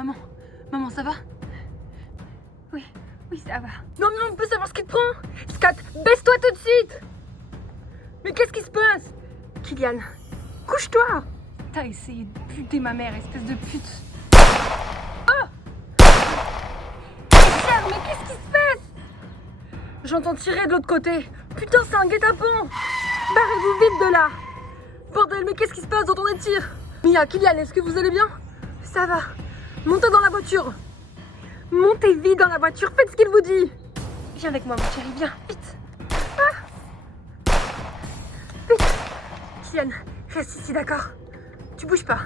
Maman, maman, ça va? Oui, oui, ça va. Non, mais on peut savoir ce qui te prend. Scott, baisse-toi tout de suite. Mais qu'est-ce qui se passe? Kylian, couche-toi. T'as essayé de buter ma mère, espèce de pute. Oh! Richard, mais qu'est-ce qui se passe? J'entends tirer de l'autre côté. Putain, c'est un guet-apens. Barrez-vous vite de là. Bordel, mais qu'est-ce qui se passe? J'entends des tirs. Mia, Kylian, est-ce que vous allez bien? Ça va. Montez dans la voiture. Montez vite dans la voiture, faites ce qu'il vous dit. Viens avec moi, mon chéri, viens, vite. Ah. Vite. Kylian, reste ici, d'accord? Tu bouges pas.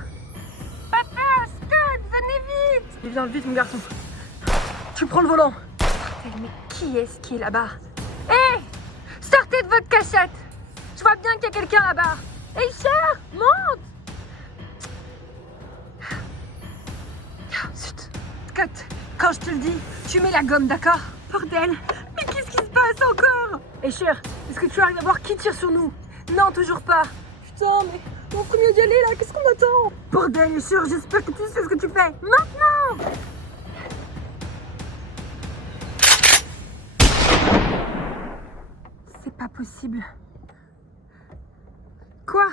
Papa, Scott, venez vite. Viens vite, mon garçon. Tu prends le volant. Mais qui est-ce qui est là-bas? Hé, sortez de votre cachette. Je vois bien qu'il y a quelqu'un là-bas. Hé, cher, monte. Zut. Scott, quand je te le dis, tu mets la gomme, d'accord? Bordel, mais qu'est-ce qui se passe encore? Hé, cher, est-ce que tu arrives à voir qui tire sur nous? Non, toujours pas. Putain, mais on ferait mieux d'y aller là, qu'est-ce qu'on attend? Bordel, cher, j'espère que tu sais ce que tu fais. Maintenant! C'est pas possible. Quoi?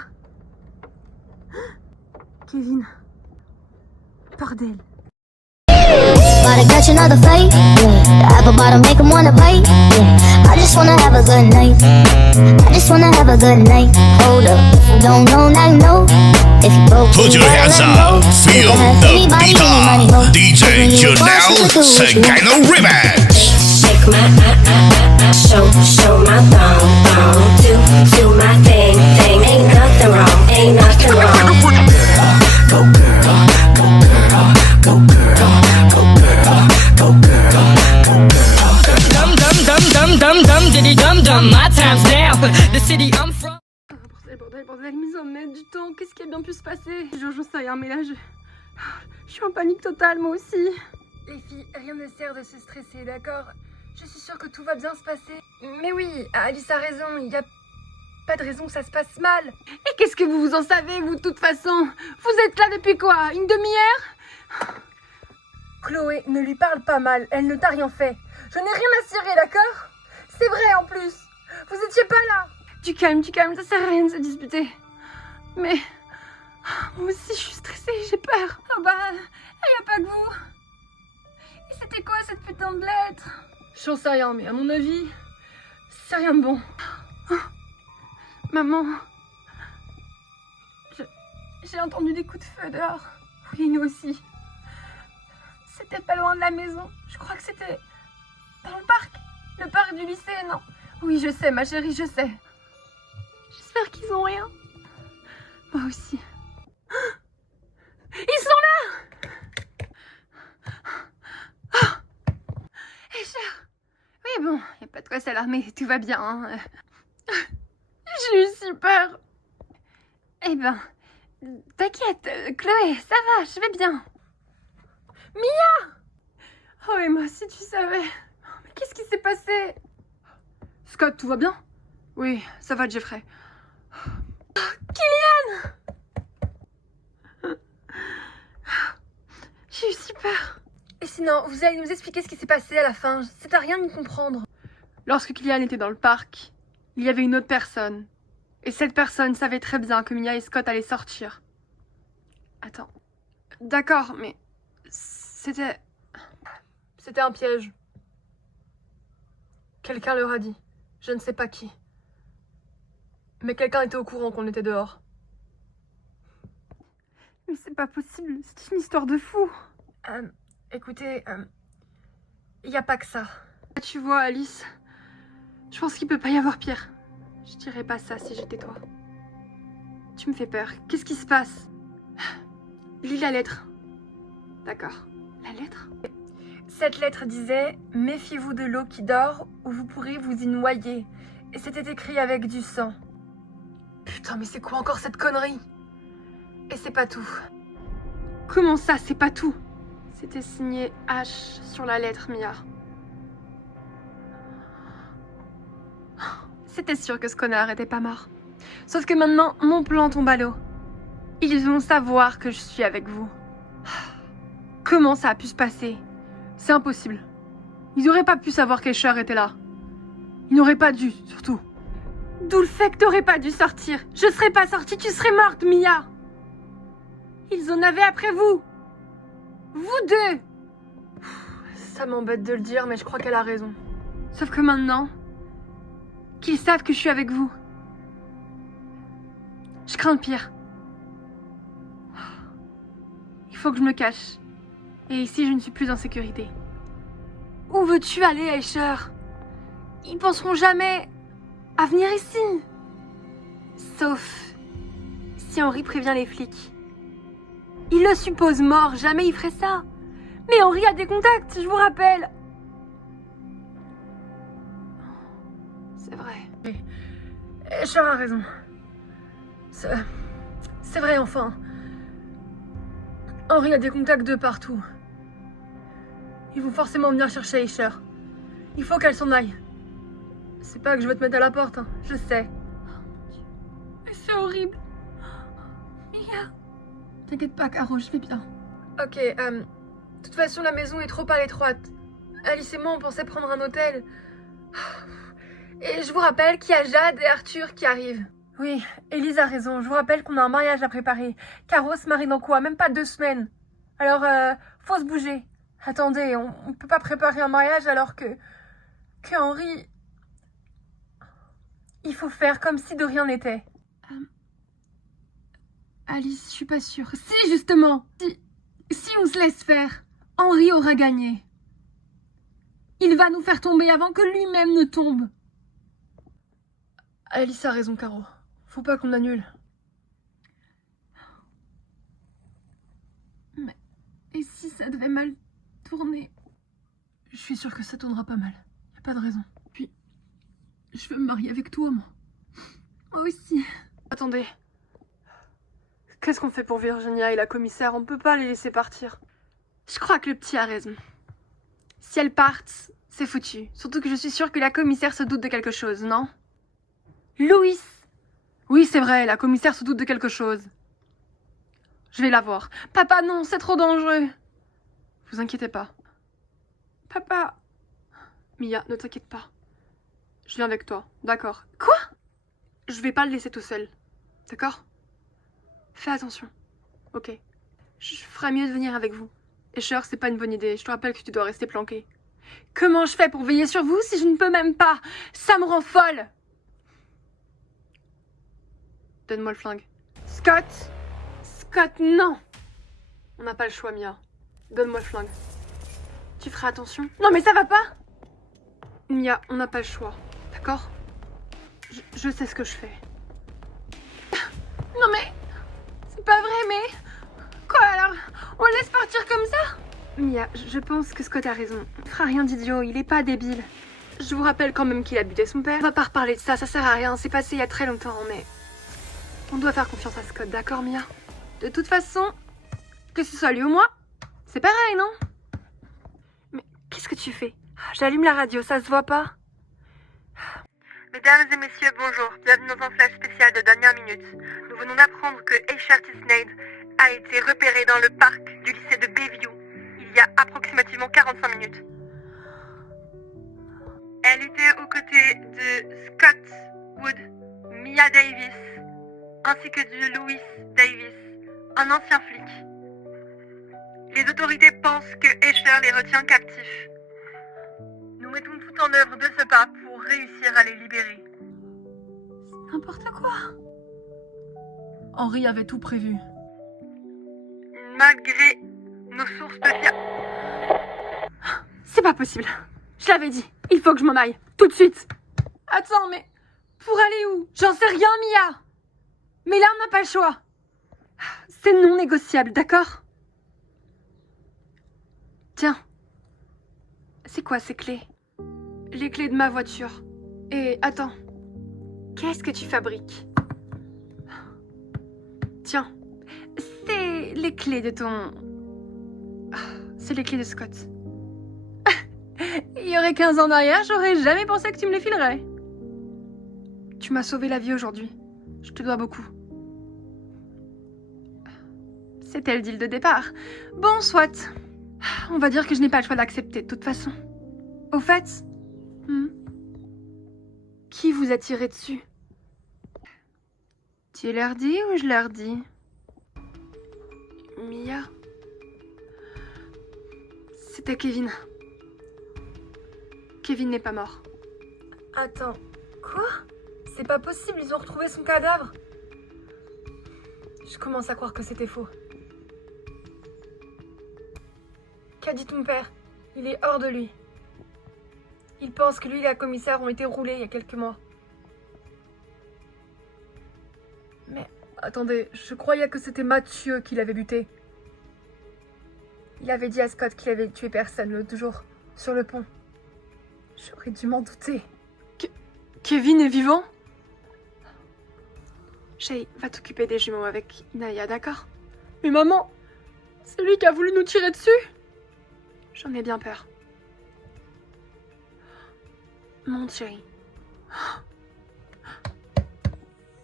Kevin. Bordel. About to catch another fight, yeah. The apple bottom make 'em wanna bite, yeah. I just wanna have a good night. I just wanna have a good night. Hold up, if you don't know, now you know. If you broke, Put your hands up, feel the beat. DJ Janelle Segano Remix. Shake my show my thong, do my thing, ain't nothing wrong, ain't nothing wrong. Go girl, go girl, go girl, go girl, go girl, go girl. Dum diddy dum, my time's now. The city I'm from. Bordel, mais ça met du temps, qu'est-ce qui a bien pu se passer? J'en sais rien, mais là je suis en panique totale, moi aussi. Les filles, rien ne sert de se stresser, d'accord? Je suis sûre que tout va bien se passer. Mais oui, Alice a raison, il n'y a pas de raison que ça se passe mal. Et qu'est-ce que vous en savez, vous, de toute façon? Vous êtes là depuis quoi? Une demi-heure? Chloé, ne lui parle pas mal, elle ne t'a rien fait. Je n'ai rien à cirer, d'accord? C'est vrai en plus. Vous étiez pas là. Du calme, ça sert à rien de se disputer. Mais moi aussi je suis stressée, j'ai peur. Ah bah, il n'y a pas que vous. Et c'était quoi cette putain de lettre? J'en sais rien, mais à mon avis, c'est rien de bon. Oh, maman, j'ai entendu des coups de feu dehors. Oui, nous aussi. C'était pas loin de la maison. Je crois que c'était dans le parc. Le parc du lycée, non? Oui, je sais, ma chérie, je sais. J'espère qu'ils ont rien. Moi aussi. Ils sont là! Oh! Hé, cher! Oui, bon, y a pas de quoi s'alarmer, tout va bien. Hein. J'ai eu si peur. Eh ben, t'inquiète, Chloé, ça va, je vais bien. Mia! Oh, et moi, si tu savais. Mais qu'est-ce qui s'est passé? Scott, tout va bien? Oui, ça va, Jeffrey. Kylian! J'ai eu si peur. Et sinon, vous allez nous expliquer ce qui s'est passé à la fin. C'est à rien de comprendre. Lorsque Kylian était dans le parc, il y avait une autre personne. Et cette personne savait très bien que Mia et Scott allaient sortir. Attends. D'accord, mais... C'était un piège. Quelqu'un leur a dit. Je ne sais pas qui. Mais quelqu'un était au courant qu'on était dehors. Mais c'est pas possible, c'est une histoire de fou. Écoutez, il n'y a pas que ça. Tu vois, Alice, je pense qu'il peut pas y avoir pire. Je dirais pas ça si j'étais toi. Tu me fais peur. Qu'est-ce qui se passe? Lis la lettre. D'accord. La lettre? Cette lettre disait « Méfiez-vous de l'eau qui dort ou vous pourrez vous y noyer ». Et c'était écrit avec du sang. Putain, mais c'est quoi encore cette connerie? Et c'est pas tout. Comment ça, c'est pas tout? C'était signé H sur la lettre, Mia. C'était sûr que ce connard était pas mort. Sauf que maintenant, mon plan tombe à l'eau. Ils vont savoir que je suis avec vous. Comment ça a pu se passer? C'est impossible. Ils n'auraient pas pu savoir qu'Escher était là. Ils n'auraient pas dû, surtout. D'où le fait que t'aurais pas dû sortir. Je serais pas sortie, tu serais morte, Mia. Ils en avaient après vous. Vous deux. Ça m'embête de le dire, mais je crois qu'elle a raison. Sauf que maintenant, qu'ils savent que je suis avec vous. Je crains le pire. Il faut que je me cache. Et ici, je ne suis plus en sécurité. Où veux-tu aller, Escher? Ils penseront jamais à venir ici. Sauf si Henri prévient les flics. Il le suppose mort, jamais il ferait ça. Mais Henri a des contacts, je vous rappelle. C'est vrai. Escher a raison. C'est vrai, enfin. Henri a des contacts de partout. Ils vont forcément venir chercher Escher. Il faut qu'elle s'en aille. C'est pas que je veux te mettre à la porte, hein. Je sais. Mais c'est horrible. Mia. T'inquiète pas, Caro, je vais bien. Ok, de toute façon, la maison est trop à l'étroite. Alice et moi, on pensait prendre un hôtel. Et je vous rappelle qu'il y a Jade et Arthur qui arrivent. Oui, Élise a raison. Je vous rappelle qu'on a un mariage à préparer. Caro se marie dans quoi? Même pas 2 semaines. Alors, faut se bouger. Attendez, on peut pas préparer un mariage alors que Henri... Il faut faire comme si de rien n'était. Alice, je suis pas sûre. Si, justement. Si on se laisse faire, Henri aura gagné. Il va nous faire tomber avant que lui-même ne tombe. Alice a raison, Caro. Faut pas qu'on annule. Mais... Et si ça devait mal tourner? Je suis sûre que ça tournera pas mal. Y a pas de raison. Puis... Je veux me marier avec toi, moi. Moi aussi. Attendez. Qu'est-ce qu'on fait pour Virginia et la commissaire? On peut pas les laisser partir. Je crois que le petit a raison. Si elles partent, c'est foutu. Surtout que je suis sûre que la commissaire se doute de quelque chose, non? Louis! Oui, c'est vrai, la commissaire se doute de quelque chose. Je vais la voir. Papa, non, c'est trop dangereux. Vous inquiétez pas. Papa... Mia, ne t'inquiète pas. Je viens avec toi, d'accord. Quoi? Je vais pas le laisser tout seul. D'accord? Fais attention. Ok. Je ferais mieux de venir avec vous. Escher, c'est pas une bonne idée. Je te rappelle que tu dois rester planqué. Comment je fais pour veiller sur vous si je ne peux même pas? Ça me rend folle! Donne-moi le flingue. Scott! Scott, non! On n'a pas le choix, Mia. Donne-moi le flingue. Tu feras attention? Non, mais ça va pas! Mia, on n'a pas le choix. D'accord? Je sais ce que je fais. Non mais... C'est pas vrai, mais... Quoi alors? On le laisse partir comme ça? Mia, je pense que Scott a raison. Il fera rien d'idiot, il est pas débile. Je vous rappelle quand même qu'il a buté son père. On va pas reparler de ça, ça sert à rien. C'est passé il y a très longtemps, mais... On doit faire confiance à Scott, d'accord, Mia? De toute façon, que ce soit lui ou moi, c'est pareil, non? Mais qu'est-ce que tu fais? J'allume la radio, ça se voit pas? Mesdames et messieurs, bonjour. Bienvenue dans un flash spécial de dernière minute. Nous venons d'apprendre que Escher Tisneyd a été repérée dans le parc du lycée de Bayview il y a approximativement 45 minutes. Elle était aux côtés de Scott Wood, Mia Davis, ainsi que de Louis Davis, un ancien flic. Les autorités pensent que Escher les retient captifs. Nous mettons tout en œuvre de ce pas pour réussir à les libérer. C'est n'importe quoi. Henri avait tout prévu. Malgré nos sources de fiabilité. C'est pas possible. Je l'avais dit. Il faut que je m'en aille. Tout de suite. Attends, mais... Pour aller où? J'en sais rien, Mia. Mais là, on n'a pas le choix. C'est non négociable, d'accord? Tiens. C'est quoi ces clés? Les clés de ma voiture. Et attends. Qu'est-ce que tu fabriques? Tiens. C'est les clés de ton... C'est les clés de Scott. Il y aurait 15 ans derrière, j'aurais jamais pensé que tu me les filerais. Tu m'as sauvé la vie aujourd'hui. Je te dois beaucoup. C'était le deal de départ. Bon, soit. On va dire que je n'ai pas le choix d'accepter de toute façon. Au fait, qui vous a tiré dessus? Tu leur dis ou je leur dis? Mia? C'était Kevin. Kevin n'est pas mort. Attends, quoi? C'est pas possible, ils ont retrouvé son cadavre. Je commence à croire que c'était faux. Qu'a dit ton père? Il est hors de lui. Il pense que lui et la commissaire ont été roulés il y a quelques mois. Mais attendez, je croyais que c'était Mathieu qui l'avait buté. Il avait dit à Scott qu'il avait tué personne l'autre jour, sur le pont. J'aurais dû m'en douter. Kevin est vivant? Shay, va t'occuper des jumeaux avec Inaya, d'accord? Mais maman, c'est lui qui a voulu nous tirer dessus? J'en ai bien peur. Monte, chérie.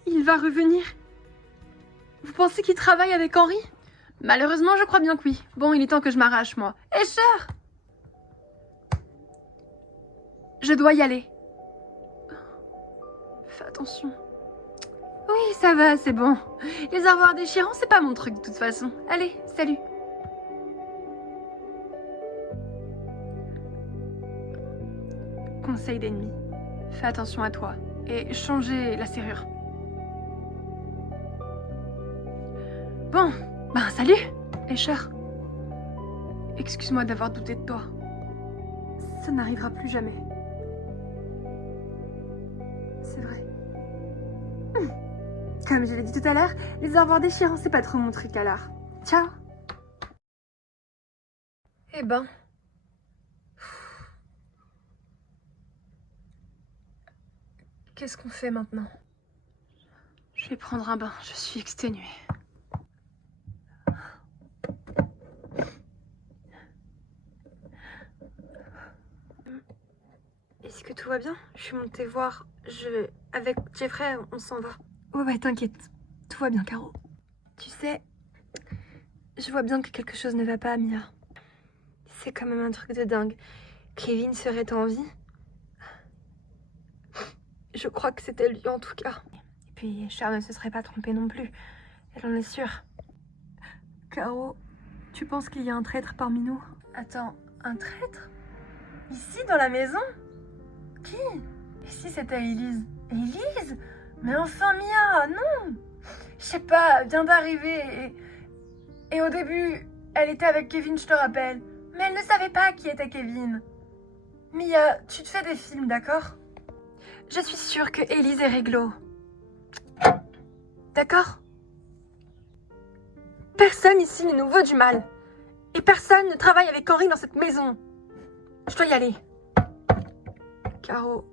Il va revenir. Vous pensez qu'il travaille avec Henry? Malheureusement, je crois bien que oui. Bon, il est temps que je m'arrache, moi. Eh, cher! Je dois y aller. Fais attention. Oui, ça va, c'est bon. Les armoires déchirants, c'est pas mon truc de toute façon. Allez, salut. Conseil d'ennemi. Fais attention à toi. Et changez la serrure. Bon, ben salut, Escher. Excuse-moi d'avoir douté de toi. Ça n'arrivera plus jamais. C'est vrai. Comme je l'ai dit tout à l'heure, les au revoir déchirants, c'est pas trop mon truc alors. Ciao. Eh ben... Qu'est-ce qu'on fait maintenant? Je vais prendre un bain, je suis exténuée. Est-ce que tout va bien? Je suis montée voir. Avec Jeffrey, on s'en va. Ouais, t'inquiète. Tout va bien, Caro. Tu sais, je vois bien que quelque chose ne va pas, Mia. C'est quand même un truc de dingue. Kevin serait en vie? Je crois que c'était lui en tout cas. Et puis Charles ne se serait pas trompé non plus. Elle en est sûre. Caro, tu penses qu'il y a un traître parmi nous? Attends, un traître? Ici dans la maison? Qui? Et si c'était Élise? Élise? Mais enfin Mia, non! Je sais pas, elle vient d'arriver et au début, elle était avec Kevin, je te rappelle. Mais elle ne savait pas qui était Kevin. Mia, tu te fais des films, d'accord? Je suis sûre que Élise est réglo. D'accord? Personne ici ne nous veut du mal. Et personne ne travaille avec Henry dans cette maison. Je dois y aller. Caro.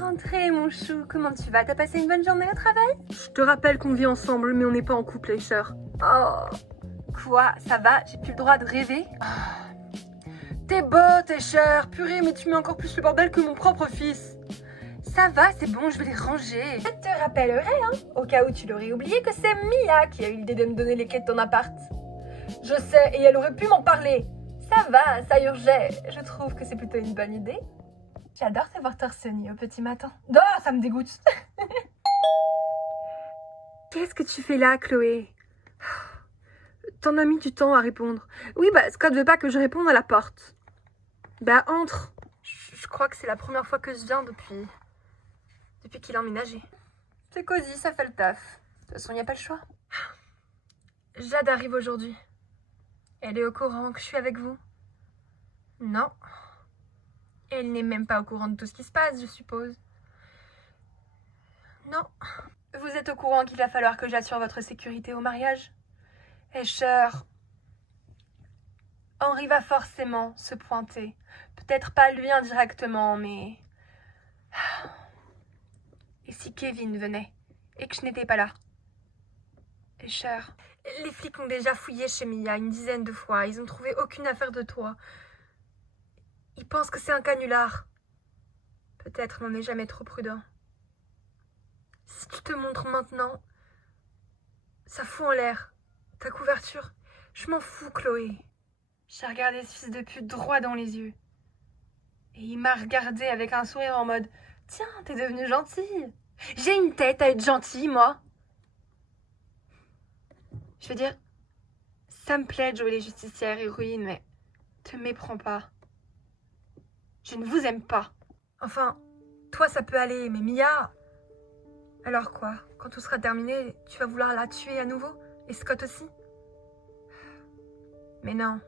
Rentré, mon chou. Comment tu vas? T'as passé une bonne journée au travail? Je te rappelle qu'on vit ensemble, mais on n'est pas en couple, les sœurs. Oh, quoi? Ça va? J'ai plus le droit de rêver? T'es beau, t'es cher. Purée, mais tu mets encore plus le bordel que mon propre fils. Ça va, c'est bon, je vais les ranger. Je te rappellerai, au cas où tu l'aurais oublié, que c'est Mia qui a eu l'idée de me donner les clés de ton appart. Je sais, et elle aurait pu m'en parler. Ça va, ça urgeait. Je trouve que c'est plutôt une bonne idée. J'adore te voir torse nu au petit matin. Oh, ça me dégoûte. Qu'est-ce que tu fais là, Chloé? T'en as mis du temps à répondre. Oui, Scott veut pas que je réponde à la porte. Entre. Je crois que c'est la première fois que je viens depuis qu'il a emménagé. C'est cosy, ça fait le taf. De toute façon, y a pas le choix. Jade arrive aujourd'hui. Elle est au courant que je suis avec vous? Non. Elle n'est même pas au courant de tout ce qui se passe, je suppose. Non. Vous êtes au courant qu'il va falloir que j'assure votre sécurité au mariage? Escher, Henry va forcément se pointer. Peut-être pas lui indirectement, mais... si Kevin venait et que je n'étais pas là. Et cher, les flics ont déjà fouillé chez Mia une dizaine de fois. Ils ont trouvé aucune affaire de toi. Ils pensent que c'est un canular. Peut-être n'en est jamais trop prudent. Si tu te montres maintenant, ça fout en l'air. Ta couverture, je m'en fous, Chloé. J'ai regardé ce fils de pute droit dans les yeux. Et il m'a regardé avec un sourire en mode « Tiens, t'es devenue gentille. J'ai une tête à être gentille, moi. » Je veux dire, ça me plaît de jouer les justicières héroïnes, mais te méprends pas. Je ne vous aime pas. Enfin, toi ça peut aller, mais Mia... Alors quoi? Quand tout sera terminé, tu vas vouloir la tuer à nouveau? Et Scott aussi? Mais non,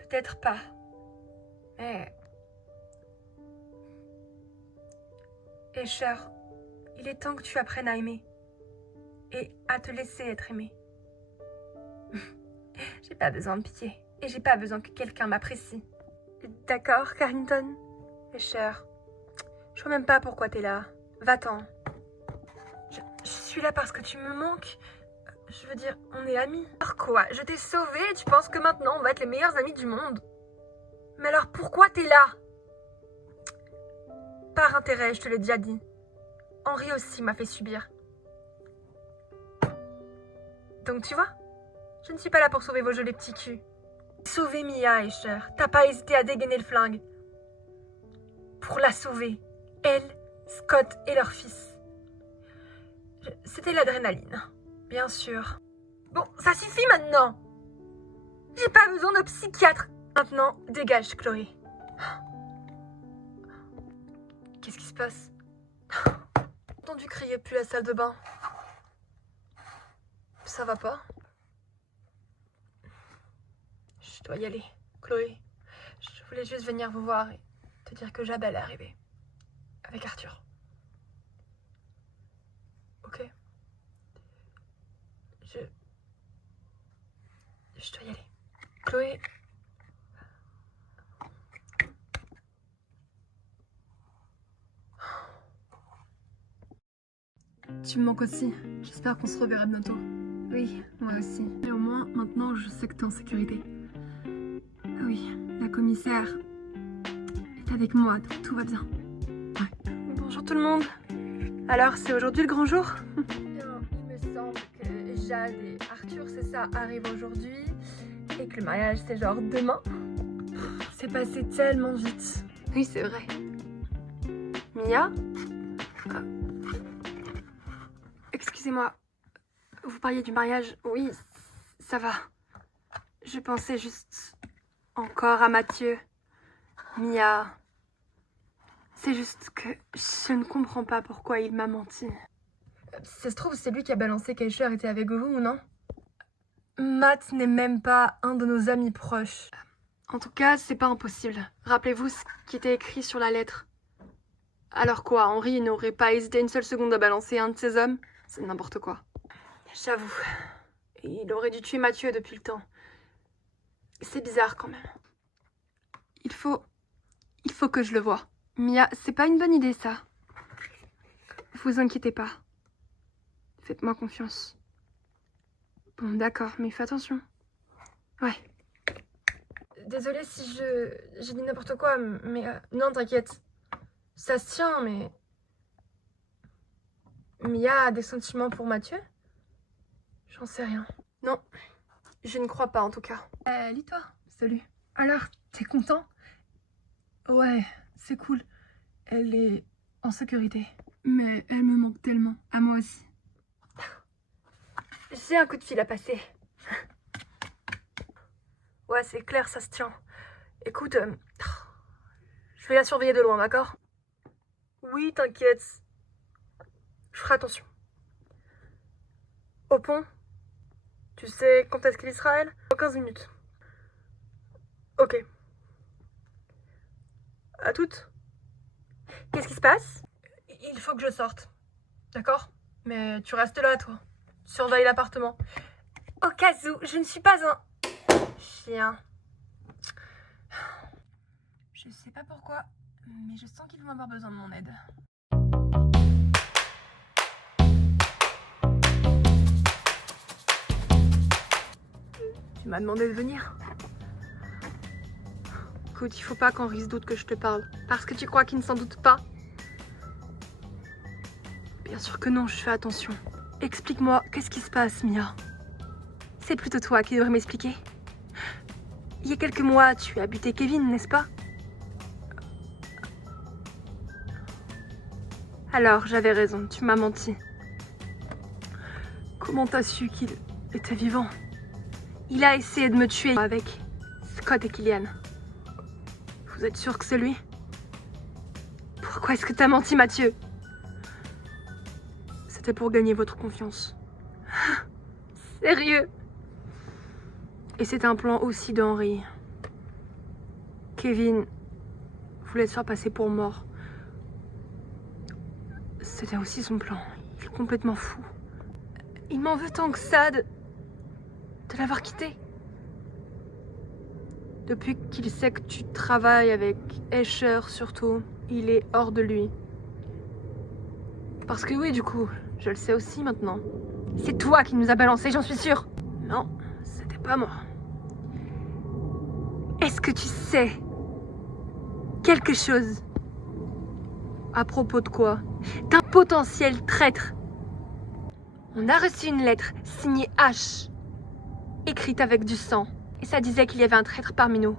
peut-être pas. Mais... Escher, il est temps que tu apprennes à aimer. Et à te laisser être aimé. J'ai pas besoin de pitié. Et j'ai pas besoin que quelqu'un m'apprécie. D'accord, Carrington? Escher, je vois même pas pourquoi t'es là. Va-t'en. Je suis là parce que tu me manques. Je veux dire, on est amis. Alors quoi? Je t'ai sauvée et tu penses que maintenant on va être les meilleurs amis du monde? Mais alors pourquoi t'es là? Par intérêt, je te l'ai déjà dit. Henri aussi m'a fait subir. Donc tu vois, je ne suis pas là pour sauver vos jolis petits culs. Sauver Mia, Escher. T'as pas hésité à dégainer le flingue. Pour la sauver. Elle, Scott et leur fils. C'était l'adrénaline, bien sûr. Bon, ça suffit maintenant. J'ai pas besoin de psychiatre. Maintenant, dégage, Chloé. Qu'est-ce qui se passe? J'ai entendu crier depuis la salle de bain. Ça va pas? Je dois y aller, Chloé. Je voulais juste venir vous voir et te dire que Jabel est arrivé. Avec Arthur. Ok. Je dois y aller. Chloé. Tu me manques aussi. J'espère qu'on se reverra bientôt. Oui, moi aussi. Mais au moins, maintenant, je sais que t'es en sécurité. Ah oui, la commissaire est avec moi, donc tout va bien. Ouais. Bonjour tout le monde. Alors, c'est aujourd'hui le grand jour? Il me semble que Jade et Arthur, c'est ça, arrivent aujourd'hui. Et que le mariage, c'est genre demain. C'est passé tellement vite. Oui, c'est vrai. Mia? Excusez-moi, vous parliez du mariage? Oui, ça va. Je pensais juste encore à Mathieu. Mia. C'est juste que je ne comprends pas pourquoi il m'a menti. Ça se trouve, c'est lui qui a balancé qu'Escher était avec vous, ou non? Matt n'est même pas un de nos amis proches. En tout cas, c'est pas impossible. Rappelez-vous ce qui était écrit sur la lettre. Alors quoi, Henri n'aurait pas hésité une seule seconde à balancer un de ses hommes? C'est n'importe quoi. J'avoue. Il aurait dû tuer Mathieu depuis le temps. C'est bizarre quand même. Il faut que je le voie. Mia, c'est pas une bonne idée ça. Vous inquiétez pas. Faites-moi confiance. Bon, d'accord, mais fais attention. Ouais. Désolée si j'ai dit n'importe quoi, mais non, t'inquiète. Ça se tient, mais... Mia a des sentiments pour Mathieu? J'en sais rien. Non, je ne crois pas en tout cas. Lis-toi, salut. Alors, t'es content? Ouais, c'est cool. Elle est en sécurité. Mais elle me manque tellement, à moi aussi. J'ai un coup de fil à passer. Ouais, c'est clair, ça se tient. Écoute, je vais la surveiller de loin, d'accord? Oui, t'inquiète. Je ferai attention. Au pont? Tu sais quand est-ce qu'il y sera, elle? Dans 15 minutes. Ok. À toutes. Qu'est-ce qui se passe? Il faut que je sorte. D'accord? Mais tu restes là, toi. Surveille l'appartement. Au cas où, je ne suis pas un... chien. Je sais pas pourquoi, mais je sens qu'ils vont avoir besoin de mon aide. Tu m'as demandé de venir. Écoute, il faut pas qu'Henri se doute que je te parle. Parce que tu crois qu'il ne s'en doute pas? Bien sûr que non, je fais attention. Explique-moi, qu'est-ce qui se passe, Mia? C'est plutôt toi qui devrais m'expliquer. Il y a quelques mois, tu as buté Kevin, n'est-ce pas? Alors, j'avais raison, tu m'as menti. Comment t'as su qu'il était vivant? Il a essayé de me tuer avec Scott et Killian. Vous êtes sûr que c'est lui? Pourquoi est-ce que t'as menti, Mathieu? C'était pour gagner votre confiance. Sérieux? Et c'est un plan aussi d'Henri. Kevin voulait se faire passer pour mort. C'était aussi son plan. Il est complètement fou. Il m'en veut tant que ça de l'avoir quitté. Depuis qu'il sait que tu travailles avec Escher surtout, il est hors de lui. Parce que oui, du coup, je le sais aussi maintenant. C'est toi qui nous as balancé, j'en suis sûre. Non, c'était pas moi. Est-ce que tu sais quelque chose à propos de quoi? D'un potentiel traître. On a reçu une lettre signée H, écrite avec du sang. Et ça disait qu'il y avait un traître parmi nous.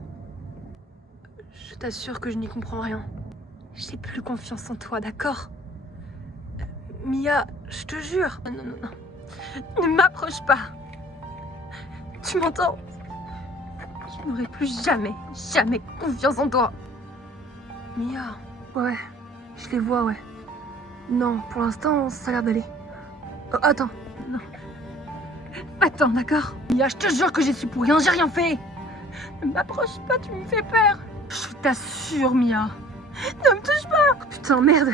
Je t'assure que je n'y comprends rien. J'ai plus confiance en toi, d'accord? Mia, je te jure. Non, non, non. Ne m'approche pas. Tu m'entends? Je n'aurai plus jamais confiance en toi. Mia, ouais, je les vois, ouais. Non, pour l'instant, ça a l'air d'aller. Oh, attends, non. Attends, d'accord? Mia, je te jure que j'y suis pour rien, j'ai rien fait. Ne m'approche pas, tu me fais peur. Je t'assure, Mia. Ne me touche pas. Putain, merde.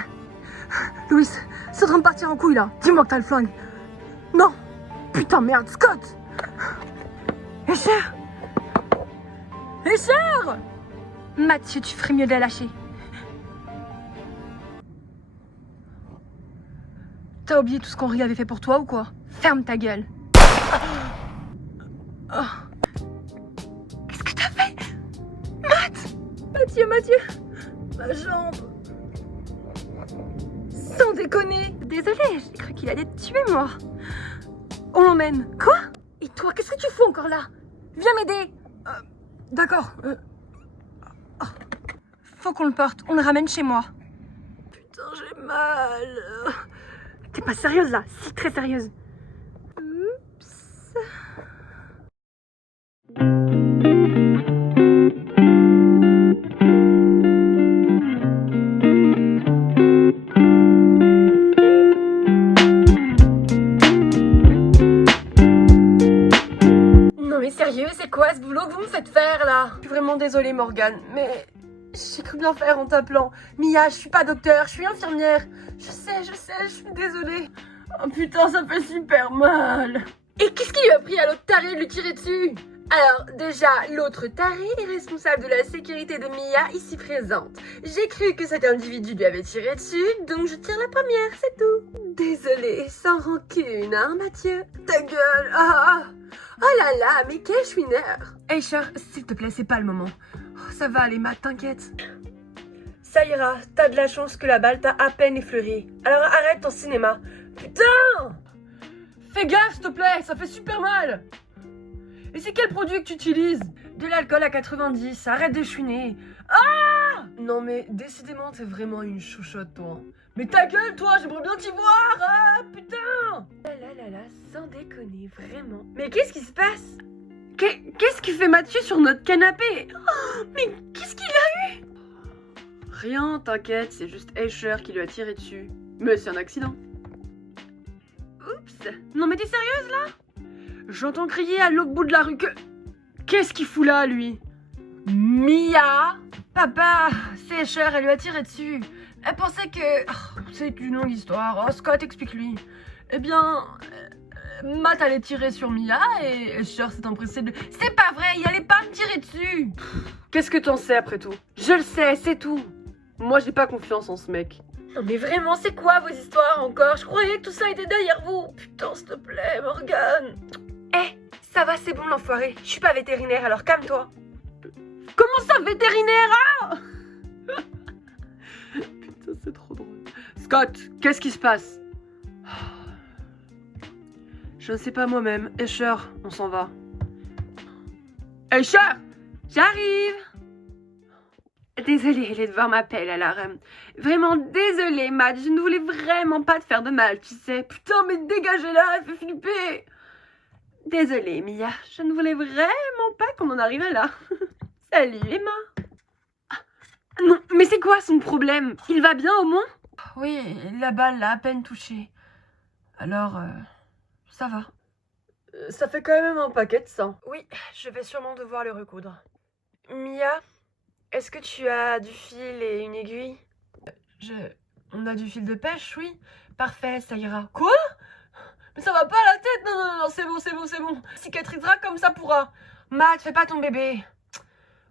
Louis, c'est en train de partir en couille, là. Dis-moi que t'as le flingue. Non. Putain, merde, Scott. Escher. Escher. Mathieu, tu ferais mieux de la lâcher. T'as oublié tout ce qu'Henri avait fait pour toi ou quoi? Ferme ta gueule. Oh. Qu'est-ce que t'as fait? Mathieu, ma jambe. Sans déconner. Désolée, j'ai cru qu'il allait te tuer, moi. On l'emmène. Quoi? Et toi, qu'est-ce que tu fous encore là? Viens m'aider. D'accord. Oh. Faut qu'on le porte, on le ramène chez moi. Putain, j'ai mal. T'es pas sérieuse là? Si, très sérieuse. Oups. Non mais sérieux, c'est quoi ce boulot que vous me faites faire là? Je suis vraiment désolée Morgane, mais j'ai cru bien faire en t'appelant. Mia, je suis pas docteur, je suis infirmière. Je sais, je suis désolée. Oh putain, ça fait super mal. Et qu'est-ce qui lui a pris à l'autre taré de lui tirer dessus? Alors, déjà, l'autre taré est responsable de la sécurité de Mia ici présente. J'ai cru que cet individu lui avait tiré dessus, donc je tire la première, c'est tout. Désolée, sans rancune, hein, Mathieu? Ta gueule, oh là là, mais quel chouineur. Hey, Cher, s'il te plaît, c'est pas le moment. Oh, ça va aller, Matt, t'inquiète. Ça ira, t'as de la chance que la balle t'a à peine effleuré. Alors arrête ton cinéma. Putain! Fais gaffe, s'il te plaît, ça fait super mal. Et c'est quel produit que tu utilises? De l'alcool à 90, arrête de chouiner. Ah! Non mais, décidément, t'es vraiment une chouchotte, toi. Mais ta gueule, toi, j'aimerais bien t'y voir. Ah, putain! Là, sans déconner, vraiment. Mais qu'est-ce qui se passe? Qu'est-ce qui fait Mathieu sur notre canapé? Oh, mais qu'est-ce qu'il a eu? Rien, t'inquiète, c'est juste Escher qui lui a tiré dessus. Mais c'est un accident. Oups. Non mais t'es sérieuse là? J'entends crier à l'autre bout de la rue que... Qu'est-ce qu'il fout là, lui? Mia? Papa, c'est Escher, elle lui a tiré dessus. Elle pensait que... Oh, c'est une longue histoire. Oh, Scott, explique-lui. Eh bien... Matt allait tirer sur Mia et Escher s'est empressé de... C'est pas vrai, il allait pas me tirer dessus. Qu'est-ce que t'en sais après tout? Je le sais, c'est tout. Moi, j'ai pas confiance en ce mec. Non mais vraiment, c'est quoi vos histoires encore? Je croyais que tout ça était derrière vous. Putain, s'il te plaît, Morgane. Ça va, c'est bon l'enfoiré. Je suis pas vétérinaire, alors calme-toi. Comment ça, vétérinaire? Ah putain, c'est trop drôle. Scott, qu'est-ce qui se passe? Je ne sais pas moi-même. Escher, on s'en va. Escher, j'arrive. Désolée, les devoirs m'appellent alors. Vraiment désolée, Matt. Je ne voulais vraiment pas te faire de mal, tu sais. Putain, mais dégagez-la, elle fait flipper. Désolée, Mia. Je ne voulais vraiment pas qu'on en arrive à là. Salut, Emma. Ah, non, mais c'est quoi son problème? Il va bien au moins? Oui, la balle l'a à peine touché. Alors, ça va. Ça fait quand même un paquet de sang. Oui, je vais sûrement devoir le recoudre. Mia, est-ce que tu as du fil et une aiguille? On a du fil de pêche, oui. Parfait, ça ira. Quoi? Mais ça va pas à la tête? Non, non, non, c'est bon, c'est bon, c'est bon. Cicatrisera comme ça pourra. Matt, fais pas ton bébé.